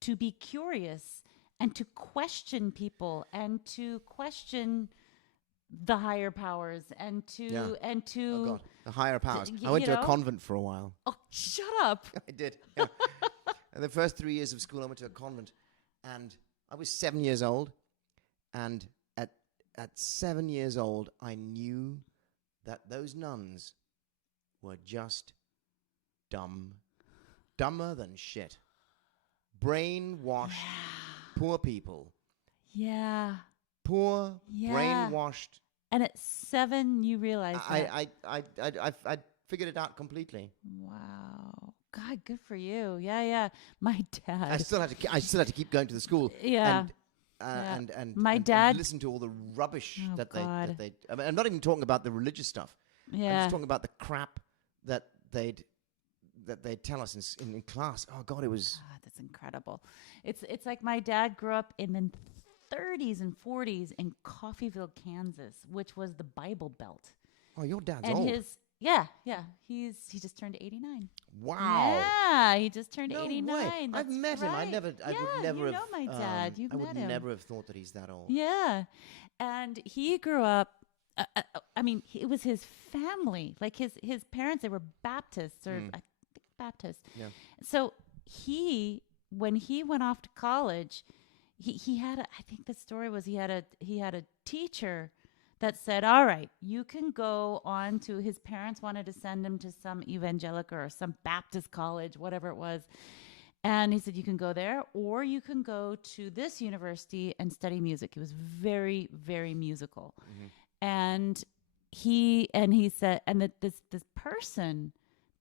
to be curious and to question people and to question the higher powers and to Oh God, the higher powers. y- I went you to a know? convent for a while. Oh, shut up. I did. Yeah. And the first 3 years of school, I went to a convent, and I was 7 years old. And at 7 years old, I knew that those nuns were just dumber than shit, brainwashed, poor people, Yeah. poor, Yeah. brainwashed. And at 7 you realized that. I figured it out completely. Wow. God, good for you. Yeah. My dad. I still had to keep going to the school. Yeah. And My and dad- listen to all the rubbish Oh, that God. they. I mean, I'm not even talking about the religious stuff. I'm Yeah. just talking about the crap that they'd tell us in class. Oh God, it was. God, that's incredible. It's like my dad grew up in the 30s and 40s in Coffeyville, Kansas, which was the Bible Belt. Oh, your dad's And old. he just turned 89. Wow. Yeah, he just turned No 89. way. I've That's met him. I right. would Yeah, never you have. know my dad. You've I met would him. never have thought that he's that old. Yeah. And he grew up, it was his family. Like his parents, they were Baptists or I think Baptist. Yeah. So when he went off to college, he had I think the story was he had a teacher that said, all right, you can go on to, his parents wanted to send him to some evangelical or some Baptist college, whatever it was. And he said, you can go there, or you can go to this university and study music. He was very, very musical. And he said, and that this person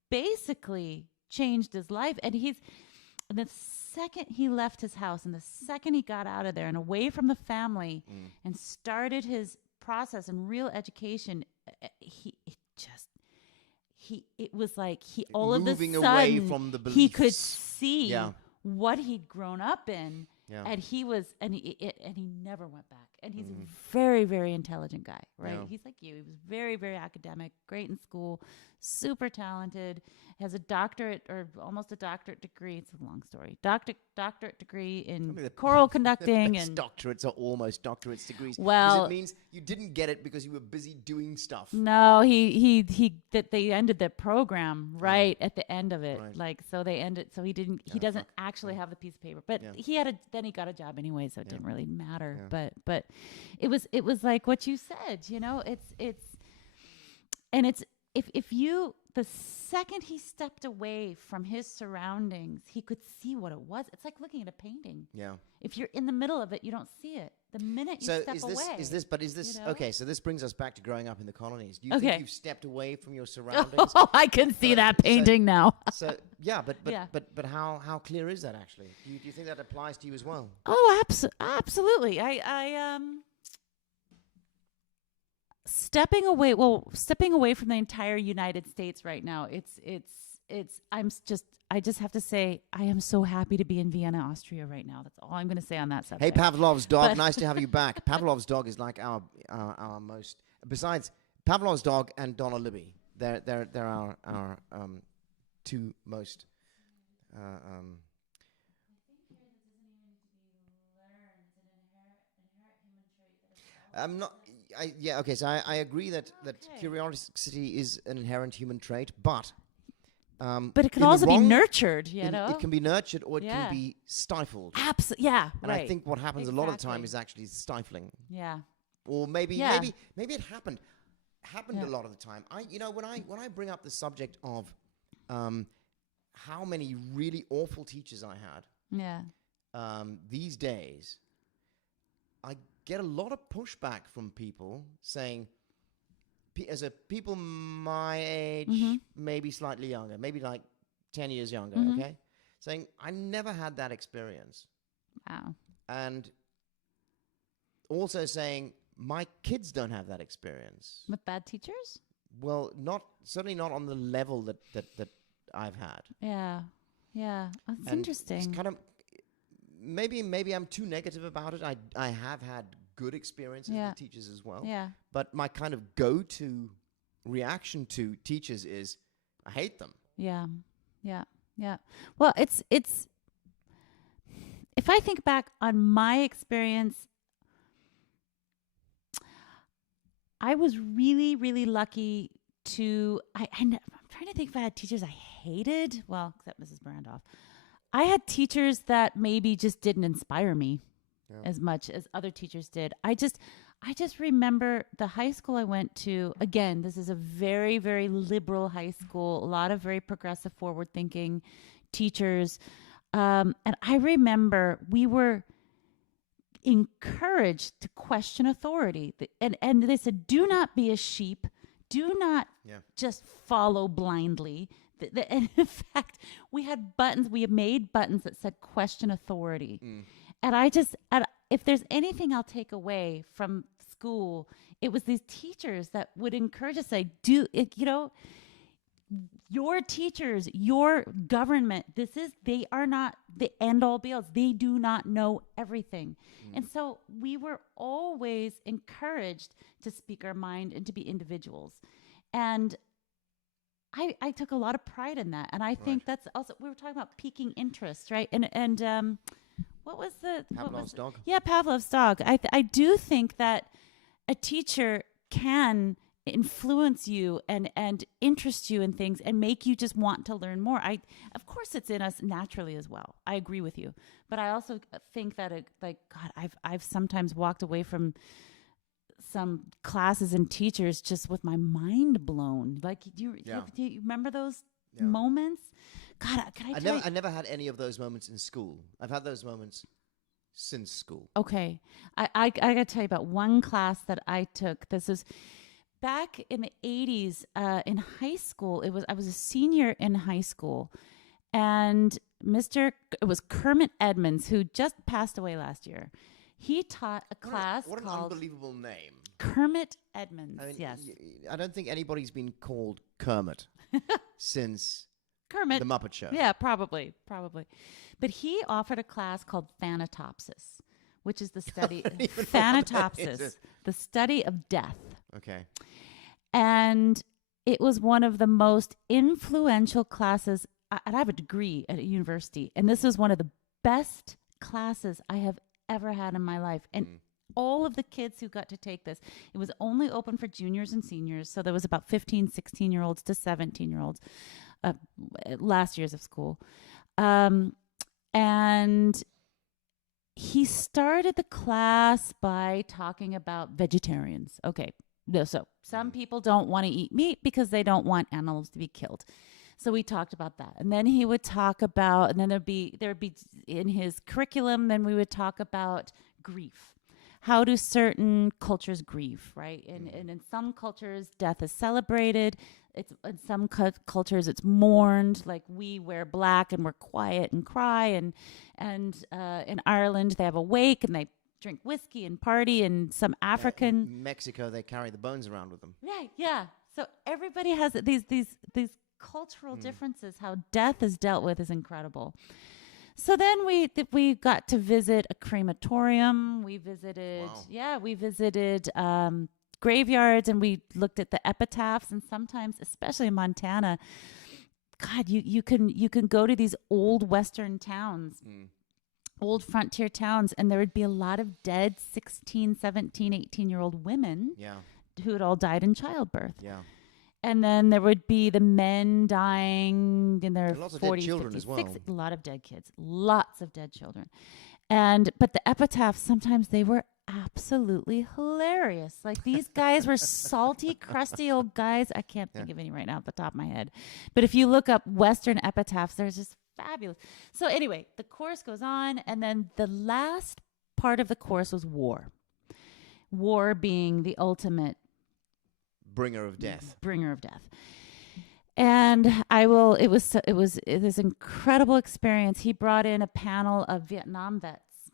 basically changed his life. And the second he left his house and the second he got out of there and away from the family and started his process and real education, it was like he all of a Moving sudden away from the he could beliefs. see Yeah. what he'd grown up in, Yeah. and he never went back. And he's a very, very intelligent guy, right? Yeah. He's like you. He was very, very academic, great in school, super talented, has a doctorate or almost a doctorate degree. It's a long story. Doctorate degree in choral conducting Best and doctorates are almost doctorates degrees. Well- 'Cause it means you didn't get it because you were busy doing stuff. no, that they ended the program right at the end of it. Right. Like, so they ended, so he doesn't actually have the piece of paper, but then he got a job anyway, so it didn't really matter. But it was like what you said, it's if the second he stepped away from his surroundings, he could see what it was. It's like looking at a painting. Yeah. If you're in the middle of it, you don't see it. The minute you step away. Is this, you know? okay, so this brings us back to growing up in the colonies. Do you Okay. think you've stepped away from your surroundings? Oh, I can see that painting now. So, yeah, but Yeah. how clear is that actually? Do you think that applies to you as well? Oh, absolutely. I stepping away from the entire United States right now. I just have to say I am so happy to be in Vienna, Austria right now. That's all I'm going to say on that subject. Hey, Pavlov's dog, nice to have you back. Pavlov's dog is like our most, besides Pavlov's dog and Donna Libby, they're our two most I'm not. Okay. So I agree that curiosity is an inherent human trait, but it can also be nurtured. You know, it can be nurtured or it can be stifled. Yeah, and I think what happens a lot of the time is actually stifling. Yeah. Or maybe it happened a lot of the time. When I bring up the subject of how many really awful teachers I had. Yeah. These days, I get a lot of pushback from people saying, people my age, maybe slightly younger, maybe like 10 years younger, okay? Saying, I never had that experience. Wow. And also saying, my kids don't have that experience. With bad teachers? Well, certainly not on the level that I've had. Yeah. Yeah. That's interesting. It's kind of, maybe I'm too negative about it. I have had good experiences with teachers as well. Yeah. But my kind of go-to reaction to teachers is, I hate them. Yeah. Yeah. Yeah. Well, it's if I think back on my experience, I was really, really lucky to, I'm trying to think if I had teachers I hated. Well, except Mrs. Brandoff. I had teachers that maybe just didn't inspire me as much as other teachers did. I just remember the high school I went to. Again, this is a very, very liberal high school. A lot of very progressive, forward-thinking teachers. And I remember we were encouraged to question authority. And they said, do not be a sheep. Do not just follow blindly. And in fact, we had made buttons that said question authority. And if there's anything I'll take away from school, it was these teachers that would encourage us, say, your teachers, your government, they are not the end all be alls. They do not know everything. And so we were always encouraged to speak our mind and to be individuals. And I took a lot of pride in that. And I think that's also, we were talking about piquing interest, right? And what was Pavlov's dog? Yeah, Pavlov's dog. I do think that a teacher can influence you and interest you in things and make you just want to learn more. Of course, it's in us naturally as well. I agree with you, but I also think that I've sometimes walked away from some classes and teachers just with my mind blown. Like, do you remember those moments? God, I never had any of those moments in school. I've had those moments since school. Okay. I got to tell you about one class that I took. This is back in the 80s in high school. I was a senior in high school. And it was Kermit Edmonds, who just passed away last year. He taught a class What an unbelievable name. Kermit Edmonds, I mean, yes. I don't think anybody's been called Kermit since Kermit. The Muppet Show. Yeah, probably. But he offered a class called Thanatopsis, which is the study Thanatopsis, the study of death. Okay. And it was one of the most influential classes. And I have a degree at a university, and this was one of the best classes I have ever had in my life. And all of the kids who got to take this, it was only open for juniors and seniors. So there was about 15, 16-year-olds to 17-year-olds, last years of school. And he started the class by talking about vegetarians. Okay, No, so some people don't want to eat meat because they don't want animals to be killed. So we talked about that. And then he would talk about, and then there'd be in his curriculum, then we would talk about grief. How do certain cultures grieve, right? And in some cultures, death is celebrated. It's in some cultures, it's mourned. Like we wear black and we're quiet and cry. And in Ireland, they have a wake and they drink whiskey and party. And some African in Mexico, they carry the bones around with them. Right, yeah. So everybody has these cultural differences. How death is dealt with is incredible. So then we got to visit a crematorium. We visited, graveyards, and we looked at the epitaphs. And sometimes, especially in Montana, God, you can go to these old Western towns, old frontier towns, and there would be a lot of dead 16, 17, 18-year-old women who had all died in childbirth. Yeah. And then there would be the men dying in their 40s, 50s, as well. 60s. A lot of dead kids, lots of dead children. But the epitaphs, sometimes they were absolutely hilarious. Like these guys were salty, crusty old guys. I can't think of any right now off the top of my head. But if you look up Western epitaphs, they're just fabulous. So anyway, the course goes on. And then the last part of the course was war. War being the ultimate bringer of death. And it was this incredible experience. He brought in a panel of Vietnam vets,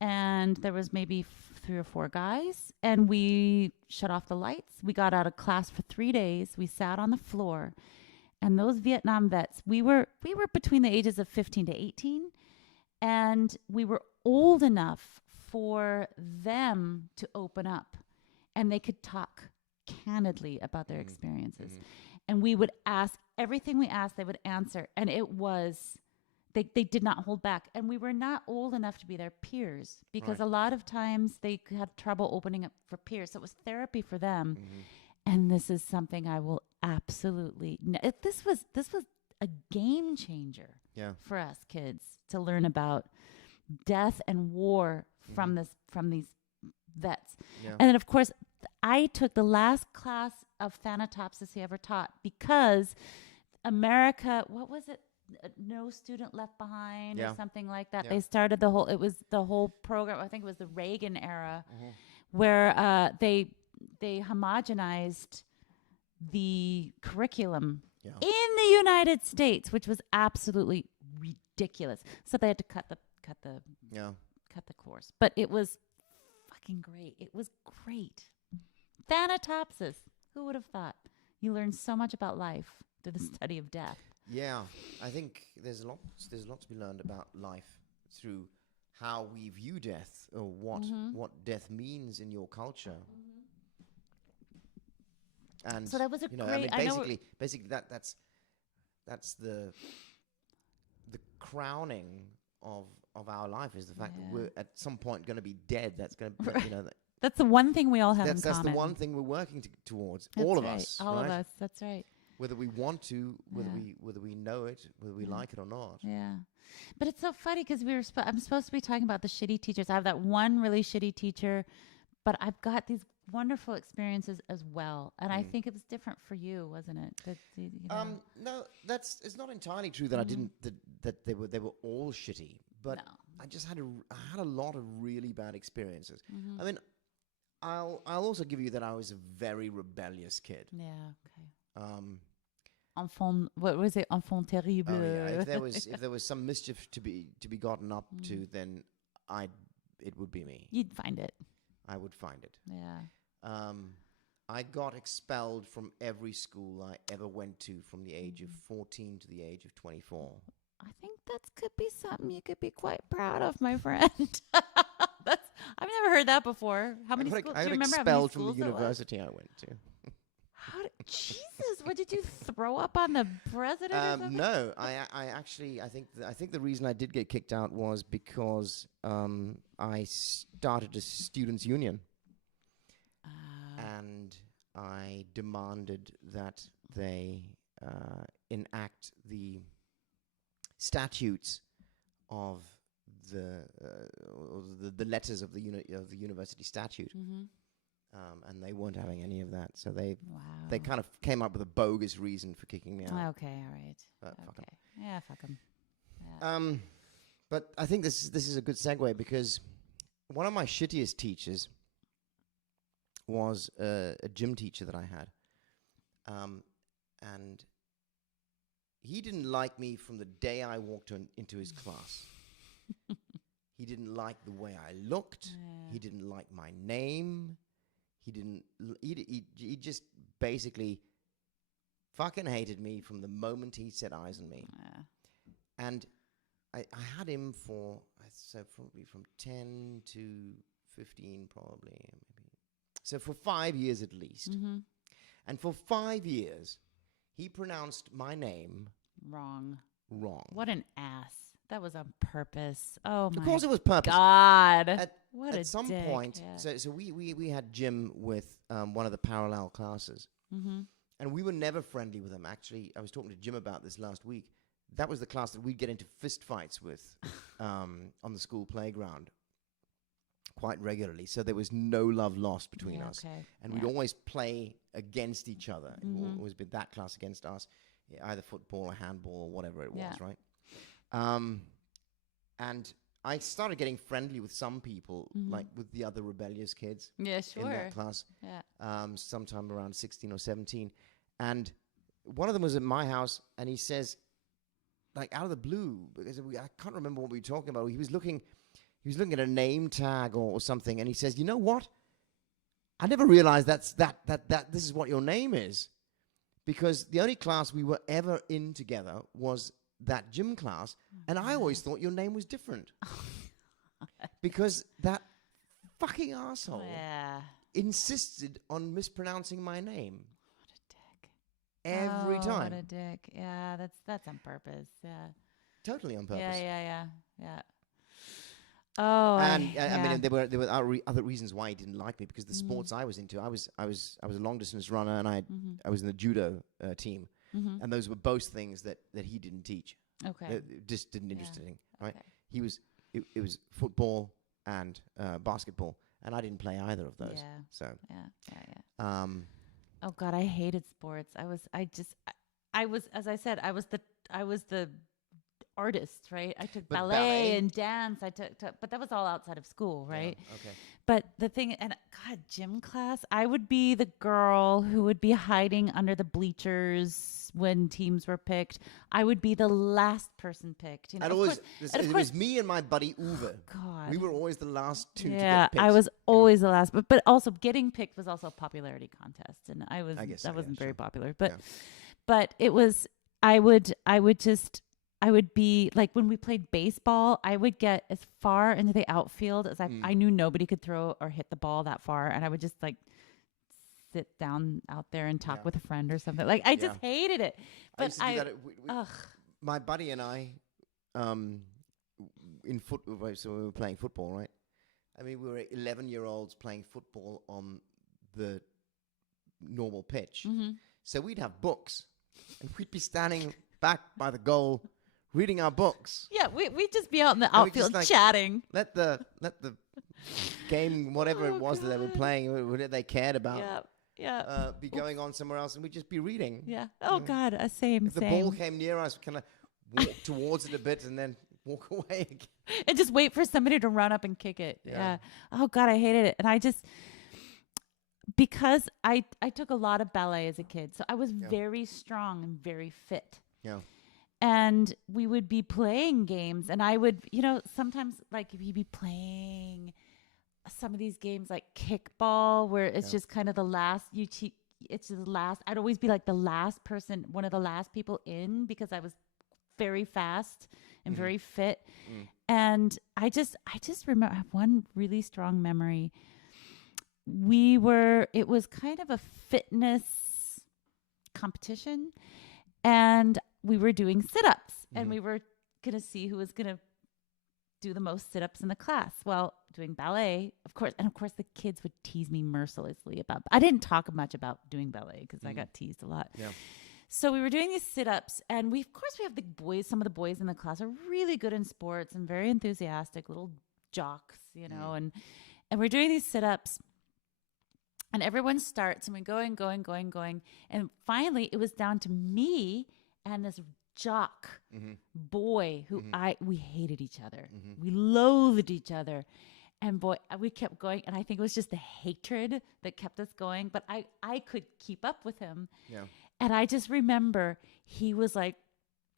and there was maybe 3 or 4 guys, and we shut off the lights. We got out of class for 3 days. We sat on the floor, and those Vietnam vets, we were between the ages of 15 to 18, and we were old enough for them to open up, and they could talk candidly about their experiences. And we would ask everything we asked, they would answer. And it was, they did not hold back. And we were not old enough to be their peers because a lot of times they could have trouble opening up for peers. So it was therapy for them. And this is something I will absolutely, this was a game changer for us kids to learn about death and war from these vets. And then of course, I took the last class of Thanatopsis he ever taught because America, what was it? No Student Left Behind or something like that. They started the whole program. I think it was the Reagan era where they homogenized the curriculum in the United States, which was absolutely ridiculous. So they had to cut the course. But it was fucking great. It was great. Thanatopsis. Who would have thought? You learn so much about life through the study of death. Yeah, I think there's a lot to be learned about life through how we view death or what death means in your culture. And so that was a great. Basically, that's the crowning of our life is the fact that we're at some point going to be dead. That's going to That's the one thing we all have in common. That's the one thing we're working towards. All of us. All of us. That's right. Whether we want to, whether we know it, whether we like it or not. Yeah. But it's so funny because I'm supposed to be talking about the shitty teachers. I have that one really shitty teacher, but I've got these wonderful experiences as well. And I think it was different for you, wasn't it? No, it's not entirely true that I didn't that they were all shitty. But I just had a lot of really bad experiences. I mean, I'll also give you that I was a very rebellious kid. Yeah. Okay. Enfant, what was it? Enfant terrible. Oh, yeah. If there was some mischief to be gotten up to, then it would be me. You'd find it. I would find it. Yeah. I got expelled from every school I ever went to from the age of 14 to the age of 24. I think that could be something you could be quite proud of, my friend. I've never heard that before. How many schools? I got expelled from the university I went to. Jesus, what did you throw up on the president? Or something? No, I think the reason I did get kicked out was because I started a students' union, and I demanded that they enact the statutes of the letters of the university statute, and they weren't having any of that. So they Wow. kind of came up with a bogus reason for kicking me out. Okay, all right. But fuck 'em. Okay. Yeah, fuck 'em. Yeah. But I think this is a good segue because one of my shittiest teachers was a gym teacher that I had, and he didn't like me from the day I walked into his class. He didn't like the way I looked. Yeah. He didn't like my name. He just basically fucking hated me from the moment he set eyes on me. Yeah. And I had him for, probably from 10 to 15, probably. Maybe. So for 5 years at least. Mm-hmm. And for 5 years, he pronounced my name Wrong. wrong. What an ass. That was on purpose. Oh my Of course it was purpose. God. What a At some dick. point, Yeah. so we had gym with one of the parallel classes. Mm-hmm. And we were never friendly with him. Actually, I was talking to Jim about this last week. That was the class that we'd get into fist fights with on the school playground quite regularly. So there was no love lost between us. Okay. And we'd always play against each other. It would always be that class against us, either football or handball or whatever it was, right? And I started getting friendly with some people, like with the other rebellious kids Yeah, sure. in that class, Yeah. sometime around 16 or 17. And one of them was at my house, and he says, like out of the blue, because I can't remember what we were talking about. He was looking at a name tag or something, and he says, "You know what? I never realized that this is what your name is, because the only class we were ever in together was that gym class, and I always thought your name was different because that fucking asshole insisted on mispronouncing my name." Every time. What a dick. Yeah, that's on purpose. Yeah. Totally on purpose. Yeah. Oh, I mean, there were other reasons why he didn't like me, because the sports I was into, I was a long distance runner, and I was in the judo team, and those were both things that he didn't teach. Okay. Just didn't interest in, right? Okay. It was football and basketball, and I didn't play either of those. Yeah. So. Yeah. Oh God, I hated sports. I was, as I said, I was the artist, right? I took ballet and dance. But that was all outside of school, right? Yeah, okay. But the thing, and God, gym class, I would be the girl who would be hiding under the bleachers when teams were picked. I would be the last person picked. You know, it was me and my buddy Uwe. God. We were always the last two to Yeah, get picked. I was always the last, but also getting picked was also a popularity contest, and I wasn't very popular. But it was, I would be like, when we played baseball, I would get as far into the outfield as I knew nobody could throw or hit the ball that far, and I would just like sit down out there and talk with a friend or something. Like I just hated it. But my buddy and I, in football, so we were playing football, right? I mean, we were 11-year-olds playing football on the normal pitch. So we'd have books, and we'd be standing back by the goal, reading our books. Yeah, we'd just be out in the outfield chatting. Let the game, whatever it was that they were playing, whatever they cared about, be going on somewhere else, and we'd just be reading. Yeah. Oh God, same. If the ball came near us, we kind of walk towards it a bit and then walk away again. And just wait for somebody to run up and kick it. Yeah. Oh God, I hated it, and I just, because I took a lot of ballet as a kid, so I was very strong and very fit. Yeah. And we would be playing games, and I would, sometimes like if you'd be playing some of these games like kickball, where it's just kind of the last, it's the last, I'd always be like the last person, one of the last people in, because I was very fast and very fit. And I just remember, I have one really strong memory. It was kind of a fitness competition, and we were doing sit-ups, and we were going to see who was going to do the most sit-ups in the class. Well, doing ballet, of course the kids would tease me mercilessly about, I didn't talk much about doing ballet because I got teased a lot. Yeah. So we were doing these sit-ups, and we have the boys, some of the boys in the class are really good in sports and very enthusiastic little jocks, and we're doing these sit-ups. And everyone starts, and we going. And finally, it was down to me and this jock boy who we hated each other. We loathed each other. And boy, we kept going. And I think it was just the hatred that kept us going. But I could keep up with him. Yeah. And I just remember he was like,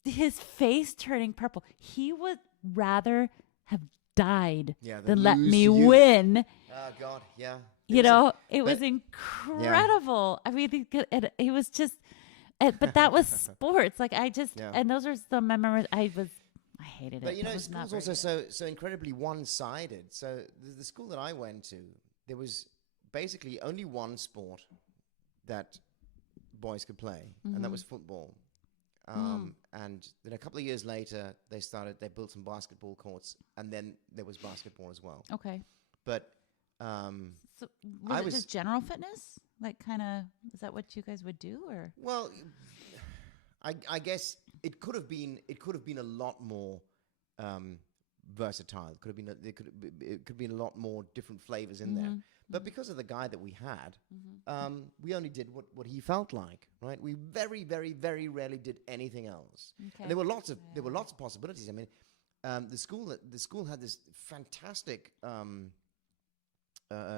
his face turning purple. He would rather have died than let me win. Oh, God, yeah. It was incredible. Yeah. I mean, it was just, but that was sports. Like and those are some memories. I hated it. But school's also so incredibly one-sided. So the school that I went to, there was basically only one sport that boys could play, and that was football. And then a couple of years later, they built some basketball courts, and then there was basketball as well. Okay. But so was it just general fitness? Like, kind of, is that what you guys would do, or? Well, I guess it could have been a lot more versatile. It could have been a lot more different flavors in there. But because of the guy that we had, we only did what he felt like, right? We very, very, very rarely did anything else. Okay. And there were lots of possibilities. I mean, the school had this fantastic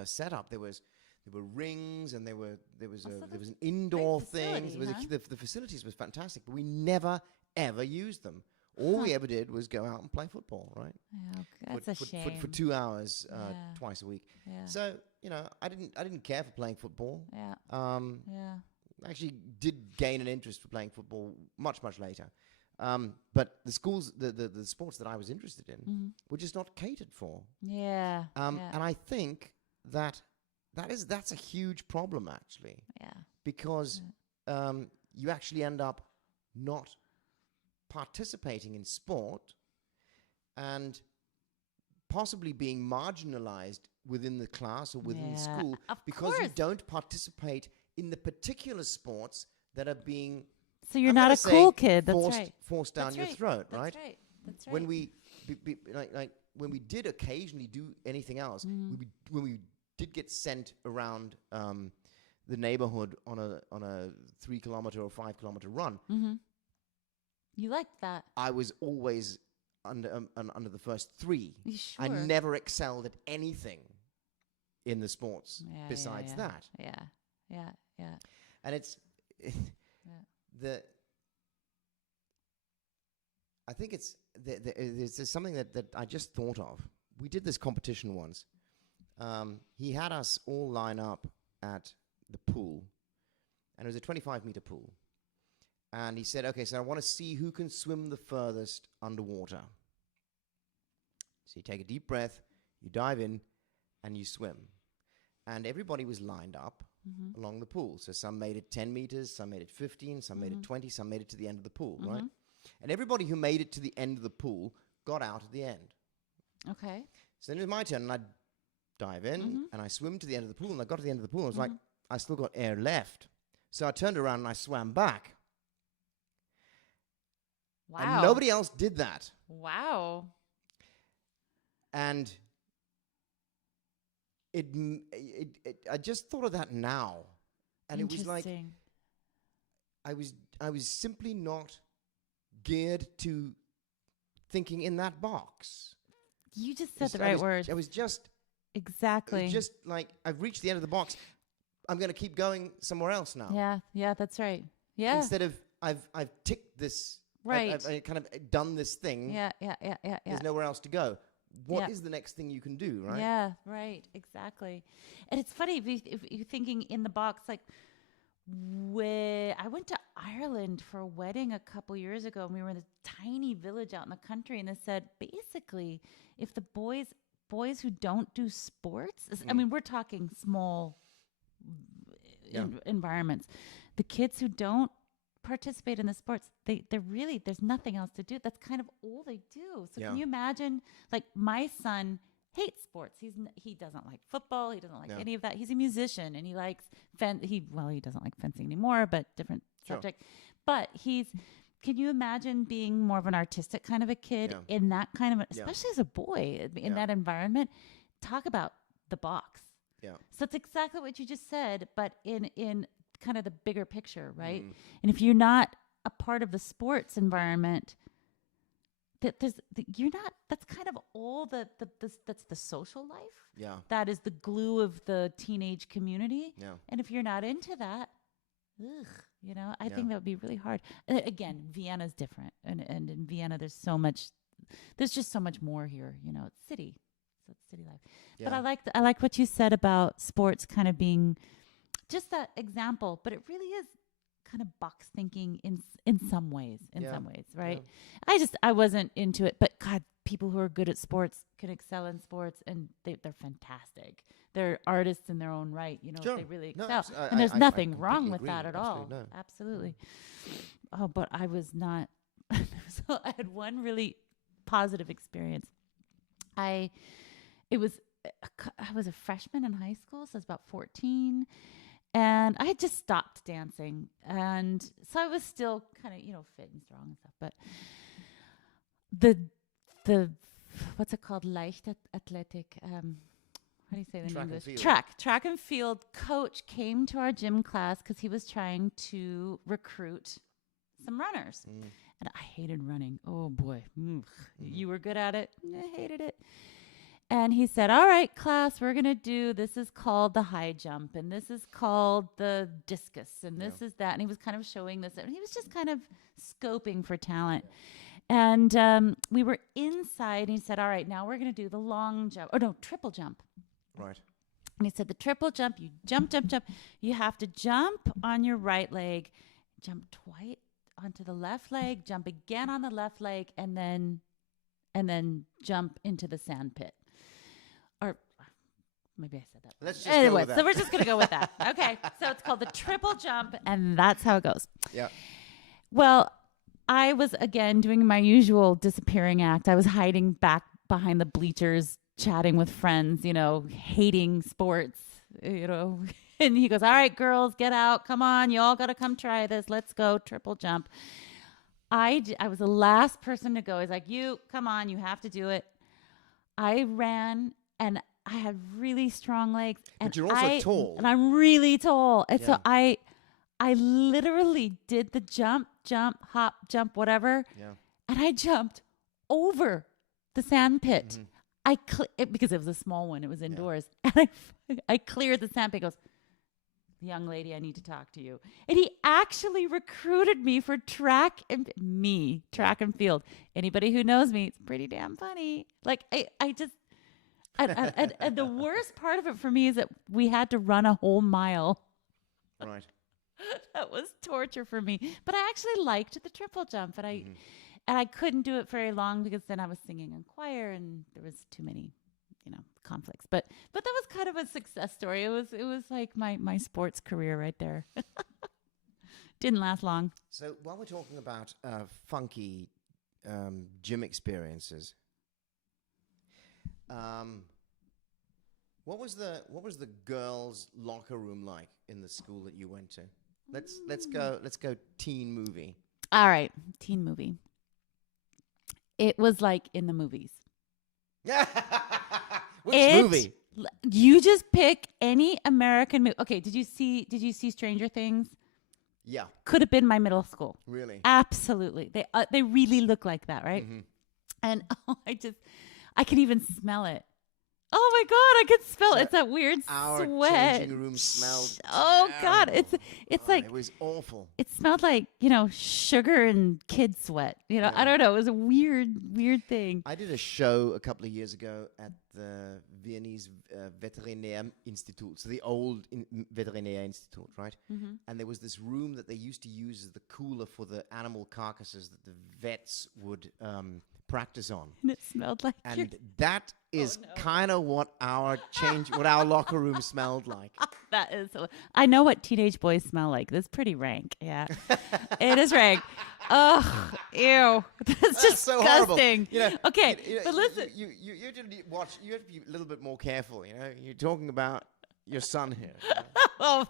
setup. There were rings, and there was an indoor thing. The facilities was fantastic, but we never ever used them. All we ever did was go out and play football, right? Yeah, that's a shame. For 2 hours twice a week. Yeah. So I didn't care for playing football. Yeah. I actually did gain an interest for playing football much later. But the sports that I was interested in were just not catered for. Yeah. And I think that's a huge problem, actually. Yeah. Because you actually end up not participating in sport and possibly being marginalized within the class or within the school because you don't participate in the particular sports that are being so you're not a cool kid. That's forced down your throat, right? That's right. When we when we did occasionally do anything else, when we did get sent around the neighborhood on a 3 kilometer or 5 kilometer run. You liked that. I was always under the first 3. Sure? I never excelled at anything in the sports besides that. Yeah. And it's I think it's there's something that I just thought of. We did this competition once. He had us all line up at the pool, and it was a 25-meter pool. And he said, okay, so I want to see who can swim the furthest underwater. So you take a deep breath, you dive in, and you swim. And everybody was lined up along the pool. So some made it 10 meters, some made it 15, some made it 20, some made it to the end of the pool, right? And everybody who made it to the end of the pool got out at the end. Okay. So then it was my turn, and I dive in, and I swim to the end of the pool, and I got to the end of the pool, and I was like, I still got air left. So I turned around and I swam back. Wow. And nobody else did that. Wow. And I just thought of that now. And it was like, I was simply not geared to thinking in that box. You just said the right word. I was just... Exactly. Just like, I've reached the end of the box. I'm going to keep going somewhere else now. Yeah, that's right. Yeah. Instead of, I've ticked this... Right. I've kind of done this thing. Yeah. There's nowhere else to go. What is the next thing you can do, right? Yeah, right. Exactly. And it's funny if you're thinking in the box, like, I went to Ireland for a wedding a couple years ago, and we were in this tiny village out in the country, and they said, basically, if the boys who don't do sports, I mean, we're talking small environments, the kids who don't participate in the sports, they're really, there's nothing else to do. That's kind of all they do. So can you imagine, like, my son hates sports. He doesn't like football. He doesn't like any of that. He's a musician, and he likes he doesn't like fencing anymore, but different subject. But can you imagine being more of an artistic kind of a kid in that kind of, especially as a boy in that environment? Talk about the box. Yeah. So it's exactly what you just said, but in kind of the bigger picture, right? And if you're not a part of the sports environment, you're not. That's kind of all that's the social life. Yeah. That is the glue of the teenage community. Yeah. And if you're not into that, I think that would be really hard. Again, Vienna's different, and in Vienna there's just so much more here. It's city, so it's city life. Yeah. But I like what you said about sports kind of being just that example, but it really is kind of box thinking in some ways, right? Yeah. I wasn't into it, but God, people who are good at sports can excel in sports, and they're fantastic. They're artists in their own right, Sure. they really No, excel. I- And there's I nothing completely wrong with agree. that at all. Absolutely, no. Absolutely. Oh, but I was not. So I had one really positive experience. I was a freshman in high school, so I was about 14. And I had just stopped dancing. And so I was still kind of, fit and strong and stuff. But the what's it called? Leichtathletic. How do you say that in English? Track and field coach came to our gym class because he was trying to recruit some runners. And I hated running. Oh, boy. You were good at it? I hated it. And he said, all right, class, we're going to do, this is called the high jump, and this is called the discus, and this is that. And he was kind of showing this. And he was just kind of scoping for talent. And we were inside, and he said, all right, now we're going to do the long jump. Oh, no, triple jump. Right. And he said, the triple jump, you jump. You have to jump on your right leg, jump twice onto the left leg, jump again on the left leg, and then jump into the sand pit. Or maybe I said that. Let's just anyway, go with that. So we're just going to go with that. Okay. So it's called the triple jump, and that's how it goes. Yeah. Well, I was, again, doing my usual disappearing act. I was hiding back behind the bleachers, chatting with friends, hating sports, And he goes, all right, girls, get out. Come on. You all got to come try this. Let's go. Triple jump. I was the last person to go. He's like, you, come on. You have to do it. I ran, and I had really strong legs. And But you're also tall. And I'm really tall. And so I literally did the jump, hop, jump, whatever. Yeah. And I jumped over the sand pit. Because it was a small one. It was indoors. And I cleared the sand pit. He goes, young lady, I need to talk to you. And he actually recruited me for track and field. Anybody who knows me, it's pretty damn funny. Like and the worst part of it for me is that we had to run a whole mile. Right. That was torture for me. But I actually liked the triple jump, and I couldn't do it very long because then I was singing in choir and there was too many conflicts. But that was kind of a success story. It was like my sports career right there. Didn't last long. So while we're talking about funky gym experiences, what was the girls' locker room like in the school that you went to? Let's go teen movie. All right, teen movie. It was like in the movies. Which movie? You just pick any American movie. Okay, did you see Stranger Things? Yeah. Could have been my middle school. Really? Absolutely. They really look like that, right? And I can even smell it. Oh my God, I could smell it. It's that weird our sweat. Changing room smelled Oh God, terrible. it's like it was awful. It smelled like, sugar and kid sweat. I don't know. It was a weird thing. I did a show a couple of years ago at the Viennese Veterinär Institute, so the old Veterinär Institute, right? And there was this room that they used to use as the cooler for the animal carcasses that the vets would practice on. And it smelled like And that is kind of what our locker room smelled like. That is. I know what teenage boys smell like. That's pretty rank. Yeah, it is rank. Oh, ew. That's just so disgusting. horrible. Okay, but listen. You have to watch. You have to be a little bit more careful. You're talking about your son here. Oh,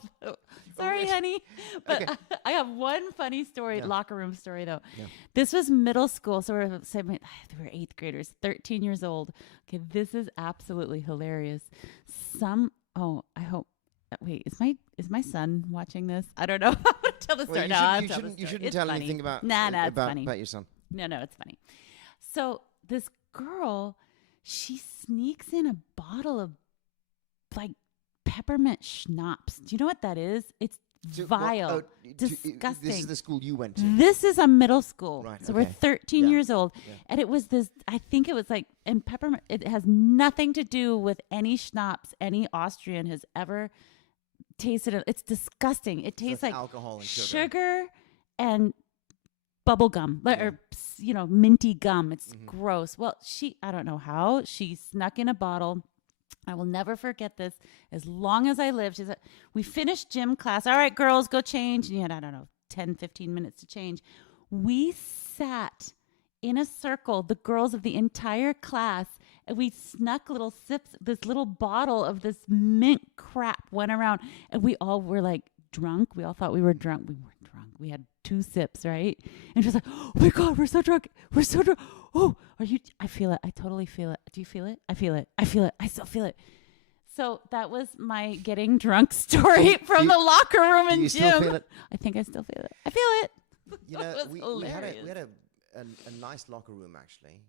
sorry, honey. But Okay. I have one funny story, locker room story, though. Yeah. This was middle school. So we were 8th graders, 13 years old. Okay, this is absolutely hilarious. Oh, I hope. Wait, is my son watching this? I don't know. Tell the story. You shouldn't tell funny. anything about it's funny. about your son. No, it's funny. So this girl, she sneaks in a bottle of like peppermint schnapps. Do you know what that is? It's vile, disgusting. This is the school you went to. This is a middle school. Right, so we're 13 years old. Yeah. And it was this, I think it was like, and peppermint, it has nothing to do with any schnapps any Austrian has ever tasted. It's disgusting. It tastes like alcohol and sugar and bubble gum, or, minty gum. It's gross. Well, I don't know how, she snuck in a bottle. I will never forget this as long as I live. She said, we finished gym class. All right, girls, go change. And you had, 10, 15 minutes to change. We sat in a circle, the girls of the entire class, and we snuck little sips. This little bottle of this mint crap went around, and we all were like drunk. We all thought we were drunk. We weren't drunk. We had 2 sips, right? And she was like, oh my God, we're so drunk. We're so drunk. Oh, are you? I feel it. I totally feel it. Do you feel it? I feel it. I feel it. I still feel it. So that was my getting drunk story from the locker room in gym. Still feel it? I think I still feel it. I feel it. We had a nice locker room actually,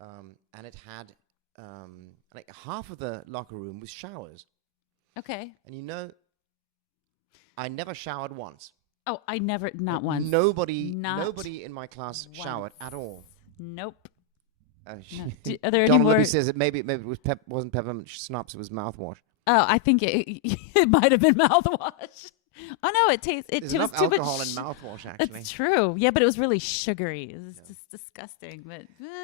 and it had like half of the locker room was showers. Okay. And I never showered once. Oh, not once. Nobody in my class showered at all. Nope. Are there Don any more? Libby says that maybe it wasn't peppermint schnapps, it was mouthwash. Oh, I think it might have been mouthwash. Oh no, it tastes. There's enough alcohol in mouthwash, actually. That's true. Yeah, but it was really sugary. It was just disgusting, but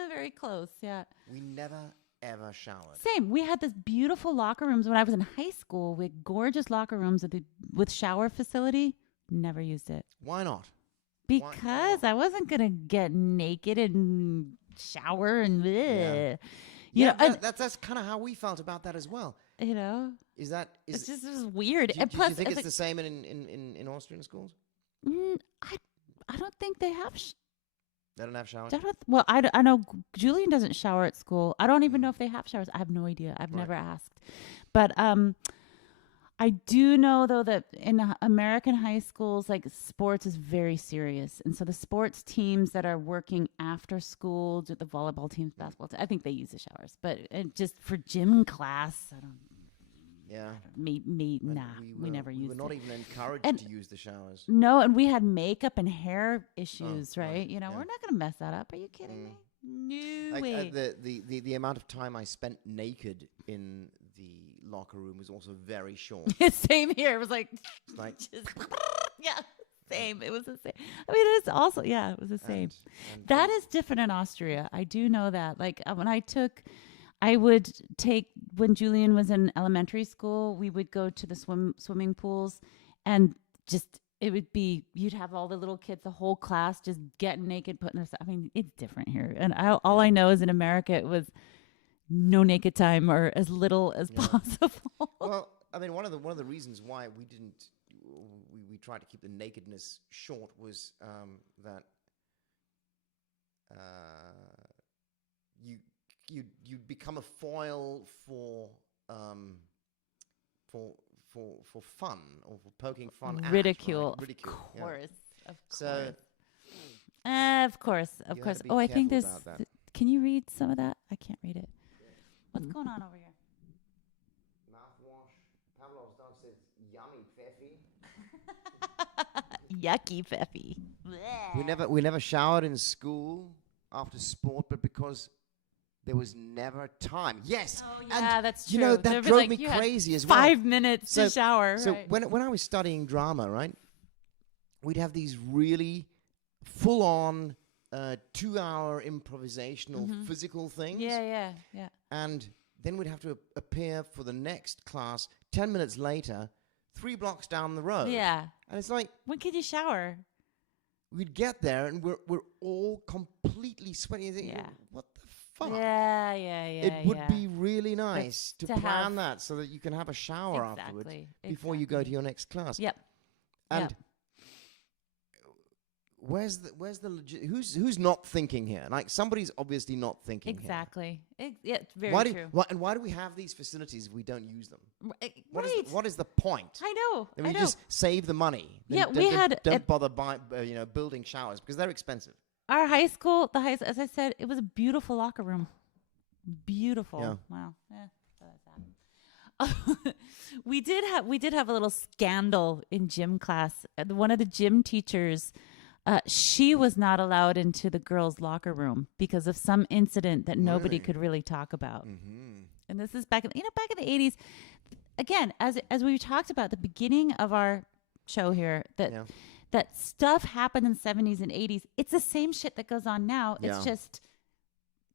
very close. Yeah. We never ever showered. Same. We had this beautiful locker rooms when I was in high school. We had gorgeous locker rooms with shower facility. Never used it. Why not? Because I wasn't gonna get naked and shower and that's kind of how we felt about that as well. It's just weird. Do you think it's the same in Austrian schools? I don't think they have. They don't have showers. I know Julian doesn't shower at school. I don't even know if they have showers. I have no idea. I've never asked, but I do know, though, that in American high schools, like, sports is very serious. And so the sports teams that are working after school, the volleyball teams, basketball teams, I think they use the showers. But just for gym class, I don't. Yeah. We never used it. We were not even encouraged to use the showers. No, and we had makeup and hair issues, right? We're not going to mess that up. Are you kidding me? No way. The amount of time I spent naked in the locker room was also very short. Same here. It was like same. It was the same. I mean, it's also it was the same. And that is different in Austria. I do know that. Like I would take when Julian was in elementary school. We would go to the swimming pools, and it would be you'd have all the little kids, the whole class, just getting naked, putting their stuff. I mean, it's different here. And all I know is in America it was no naked time or as little as possible. Well, I mean, one of the reasons why we tried to keep the nakedness short was that you'd become a foil for fun or for poking fun at. Ridicule. Ridicule. Of course. Yeah. Of course. Oh, I think this. Can you read some of that? I can't read it. What's going on over here? Mouthwash. Pavlov's dog says yummy pfeffy. Yucky pfeffy. We never showered in school after sport, but because there was never time. Yes. Oh, yeah, and that's true. That drove me crazy as well. 5 minutes to shower. So right. when I was studying drama, right, we'd have these really full-on 2-hour improvisational physical things. Yeah. And then we'd have to appear for the next class 10 minutes later, 3 blocks down the road. Yeah. And it's like, when could you shower? We'd get there and we're all completely sweaty. Yeah. What the fuck? Yeah. It would be really nice to plan that so that you can have a shower afterwards before you go to your next class. Yep. And where's the legit? Who's not thinking here? Like somebody's obviously not thinking. Exactly. Yeah, it's very true. Why do we have these facilities if we don't use them? Right. What is the point? I know. I mean, just save the money. Don't bother building showers because they're expensive. Our high school, as I said, it was a beautiful locker room. Beautiful. Yeah. Wow. Yeah. We did have a little scandal in gym class. One of the gym teachers, she was not allowed into the girls' locker room because of some incident that nobody could really talk about. Mm-hmm. And this is back in the 80s. Again, as we talked about at the beginning of our show here, that stuff happened in the 70s and 80s. It's the same shit that goes on now. Yeah. It's just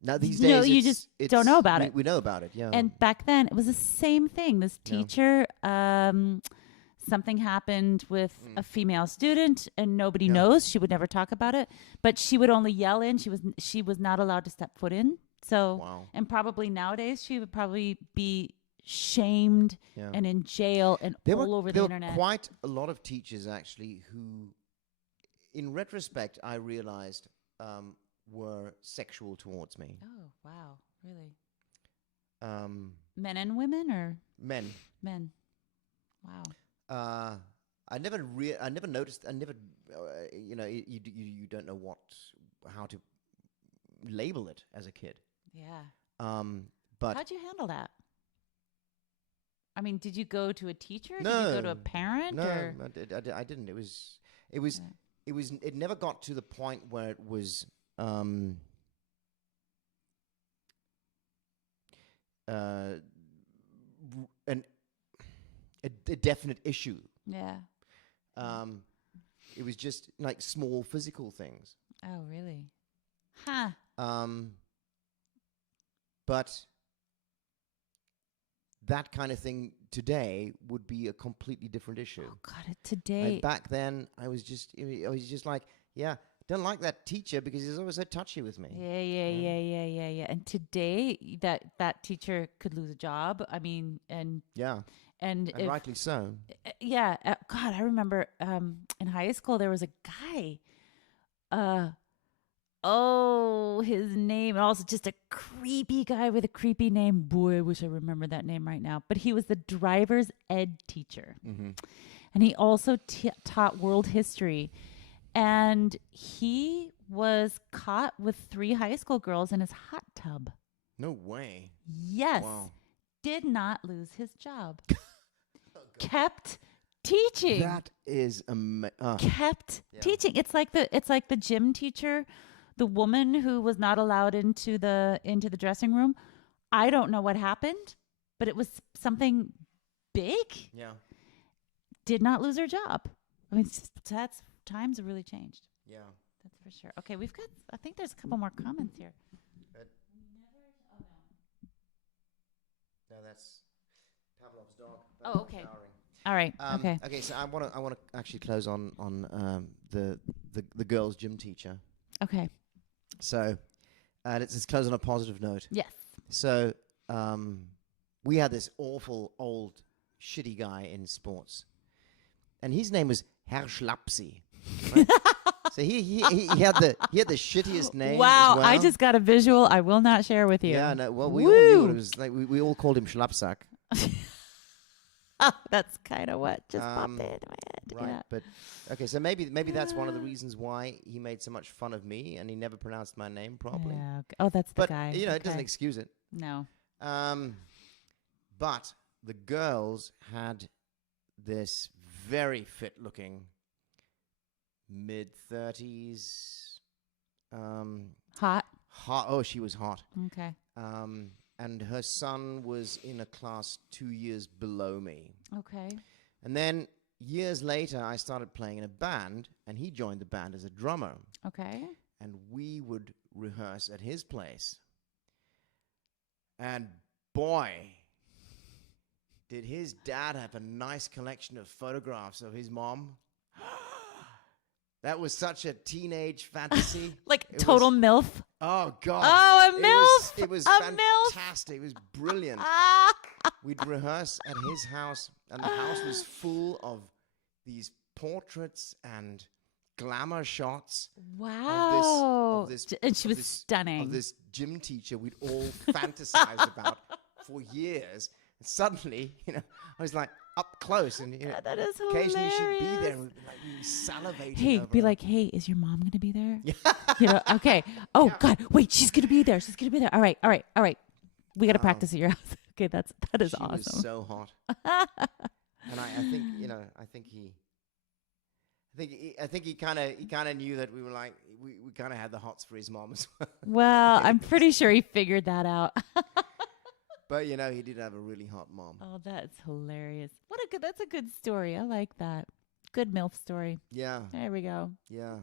now these days, you just don't know about it. We know about it, yeah. And back then, it was the same thing. This teacher, something happened with a female student, and nobody knows. She would never talk about it, but she would only yell in. She was not allowed to step foot in. So, and probably nowadays, she would probably be shamed and in jail and all over the internet. There were quite a lot of teachers, actually, who, in retrospect, I realized were sexual towards me. Oh, wow. Really? Men and women or? Men. Men. Wow. I never noticed. I never, you don't know how to label it as a kid. Yeah. But how'd you handle that? I mean, did you go to a teacher? No. Did you go to a parent? No, or? I didn't. It never got to the point where it was a definite issue. Yeah. It was just like small physical things. Oh, really? Huh. But that kind of thing today would be a completely different issue. Oh God, today. Like back then, I was just like, don't like that teacher because he's always so touchy with me. Yeah. And today, that teacher could lose a job. I mean, and rightly so. Yeah. God, I remember in high school there was a guy. His name, also just a creepy guy with a creepy name. Boy, I wish I remember that name right now. But he was the driver's ed teacher. Mm-hmm. And he also taught world history. And he was caught with 3 high school girls in his hot tub. No way. Yes. Wow. Did not lose his job. Kept teaching. That is kept teaching. It's like the gym teacher, the woman who was not allowed into the dressing room. I don't know what happened, but it was something big. Yeah. Did not lose her job. I mean, times have really changed. Yeah. That's for sure. Okay, I think there's a couple more comments here. No, that's Pavlov's dog. Oh, okay. All right. Okay. Okay. So I want to actually close on the girls' gym teacher. Okay. So let's close on a positive note. Yes. So we had this awful old shitty guy in sports, and his name was Herr Schlapsi. Right? So he had the shittiest name. Wow, as well. I just got a visual I will not share with you. Yeah, no. Well, we all knew what it was like. We all called him Schlapsack. That's kind of what just popped into my head. Right, yeah. but okay, so maybe that's one of the reasons why he made so much fun of me, and he never pronounced my name properly. Yeah, okay. Oh, that's the guy. But it doesn't excuse it. No. But the girls had this very fit-looking, mid-30s. Hot. Oh, she was hot. Okay. And her son was in a class 2 years below me. Okay. And then years later, I started playing in a band, and he joined the band as a drummer. Okay. And we would rehearse at his place. And boy, did his dad have a nice collection of photographs of his mom. That was such a teenage fantasy. Like total MILF. Oh, God. Oh, a MILF. It was fantastic. It was brilliant. We'd rehearse at his house, and the house was full of these portraits and glamour shots Wow. of this And she of was this- stunning. of this gym teacher we'd all fantasized about for years. And suddenly, I was like up close, and That is occasionally she'd be there hilarious. and like we were salivating. Hey, over be her. like, hey, is your mom going to be there? Okay. Oh, God. Wait, she's going to be there. She's going to be there. All right. We got to practice at your house. Okay, that is she awesome. was so hot. And I think he kind of knew that we were like we kind of had the hots for his mom as well. Well, I'm pretty sure he figured that out. But he did have a really hot mom. Oh, that's hilarious. That's a good story. I like that. Good MILF story. Yeah. There we go. Yeah.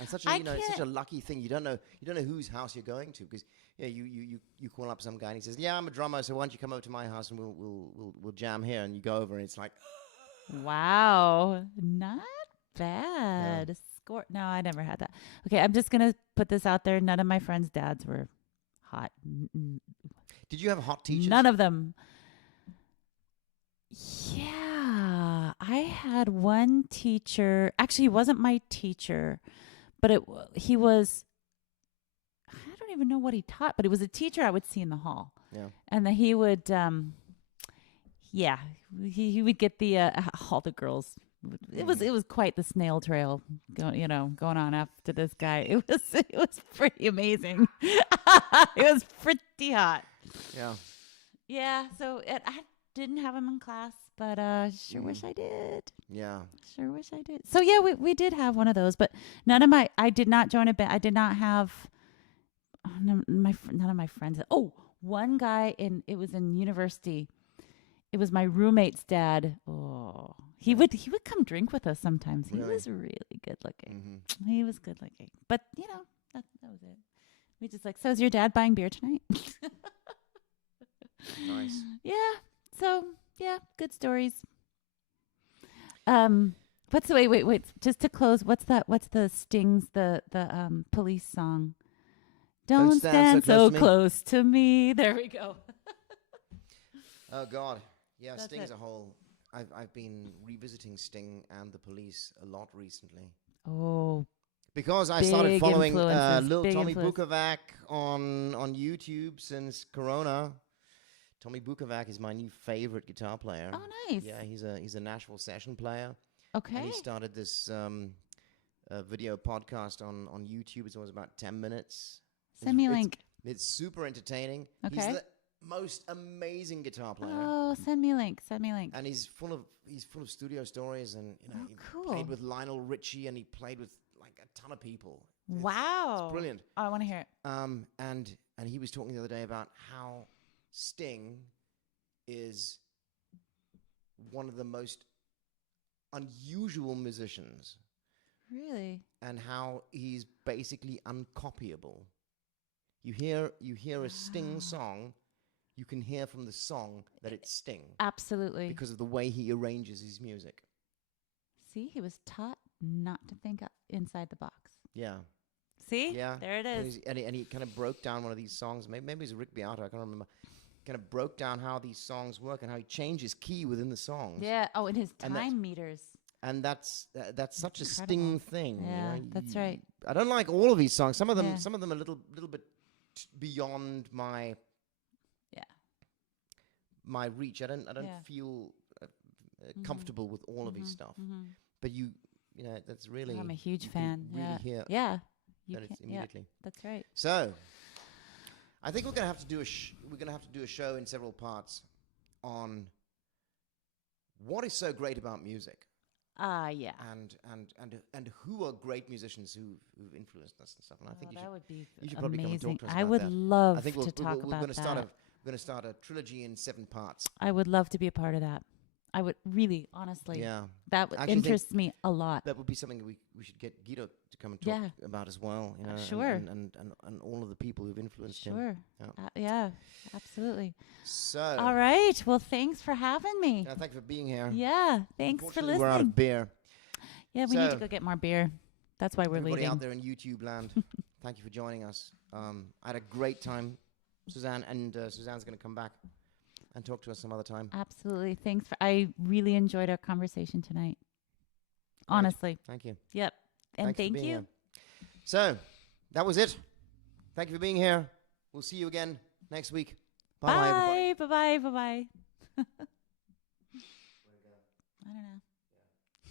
And such I it's such a can't- lucky thing. You don't know whose house you're going to, because you call up some guy and he says, "Yeah, I'm a drummer, so why don't you come over to my house and we'll jam here." And you go over and it's like, Wow. Not bad. Score. No, I never had that. Okay, I'm just going to put this out there. None of my friends' dads were hot. did you have hot teachers? None of them. Yeah. I had one teacher. Actually, he wasn't my teacher, but he was, I don't even know what he taught, but it was a teacher I would see in the hall. Yeah. And then he would, he would get all the girls. It was quite the snail trail going on after this guy. It was pretty amazing. It was pretty hot. Yeah. Yeah. So I didn't have him in class, but sure wish I did. Yeah. Sure wish I did. So yeah, we did have one of those, but I did not join a band. I did not have none of my friends. Oh, one guy it was in university. It was my roommate's dad. Oh, he would come drink with us sometimes. He Really? was really good looking. Mm-hmm. He was good looking, but that was it. We just like, so is your dad buying beer tonight? Nice. Yeah. So yeah, good stories. What's the wait? Just to close, what's the Stings the Police song? Don't stand so close to me. There we go. Oh God. Yeah, That's Sting's it. a whole. I've been revisiting Sting and the Police a lot recently Oh, because I started following influences, Lil big Tommy influence. Bukovac on YouTube since Corona. Tommy Bukovac is my new favorite guitar player. oh, nice. Yeah, he's a Nashville session player, Okay. and he started this video podcast on YouTube. It's always about 10 minutes. Send me a link. It's super entertaining. Okay. He's the most amazing guitar player. Oh, send me a link. And he's full of studio stories, and Oh, he cool. played with Lionel Richie, and he played with like a ton of people. Wow. It's brilliant. Oh, I want to hear it. And he was talking the other day about how Sting is one of the most unusual musicians, Really? and how he's basically uncopyable. You hear a Sting song, you can hear from the song that it's Sting Absolutely. because of the way he arranges his music. See, he was taught not to think inside the box. Yeah. See? Yeah. There it is. And he kind of broke down one of these songs. Maybe it was Rick Beato, I can't remember. Kind of broke down how these songs work and how he changes key within the songs. Yeah. Oh, and his And that's- time meters. And that's such a Incredible. Sting thing. Yeah, that's right. I don't like all of these songs. Some of them Yeah. a little bit beyond my my reach. I don't Yeah. feel comfortable with all of his stuff. But that's really. I'm a huge you can fan. Really Yeah. hear Yeah. You that it's can, yeah, immediately. that's right. So, I think we're gonna have to do a show in several parts on what is so great about music, Yeah. and who are great musicians who've influenced us and stuff. And I think that would be you should probably come and amazing. talk to us I about would that. love I think to talk we're about gonna start that. we're gonna start a trilogy in 7 parts. I would love to be a part of that. I would really, honestly. Yeah, That would Actually think interests me a lot. that would be something we should get Guido to come and talk Yeah. about as well. Sure. And all of the people who've influenced him. Sure. Yeah. Yeah, absolutely. So, All right. Well, thanks for having me. thank you for being here. Yeah. Thanks for Unfortunately, we're out listening. of beer. Yeah, we need to So- go get more beer. That's why we're Everybody leaving. out there in YouTube land, thank you for joining us. I had a great time, Suzanne, and Suzanne's going to come back and talk to us some other time. Absolutely. Thanks. I really enjoyed our conversation tonight. Honestly. Thank you. Yep. And Thanks for thank being you. here. So, that was it. Thank you for being here. We'll see you again next week. Bye, everybody. Bye. Bye. Bye. Bye.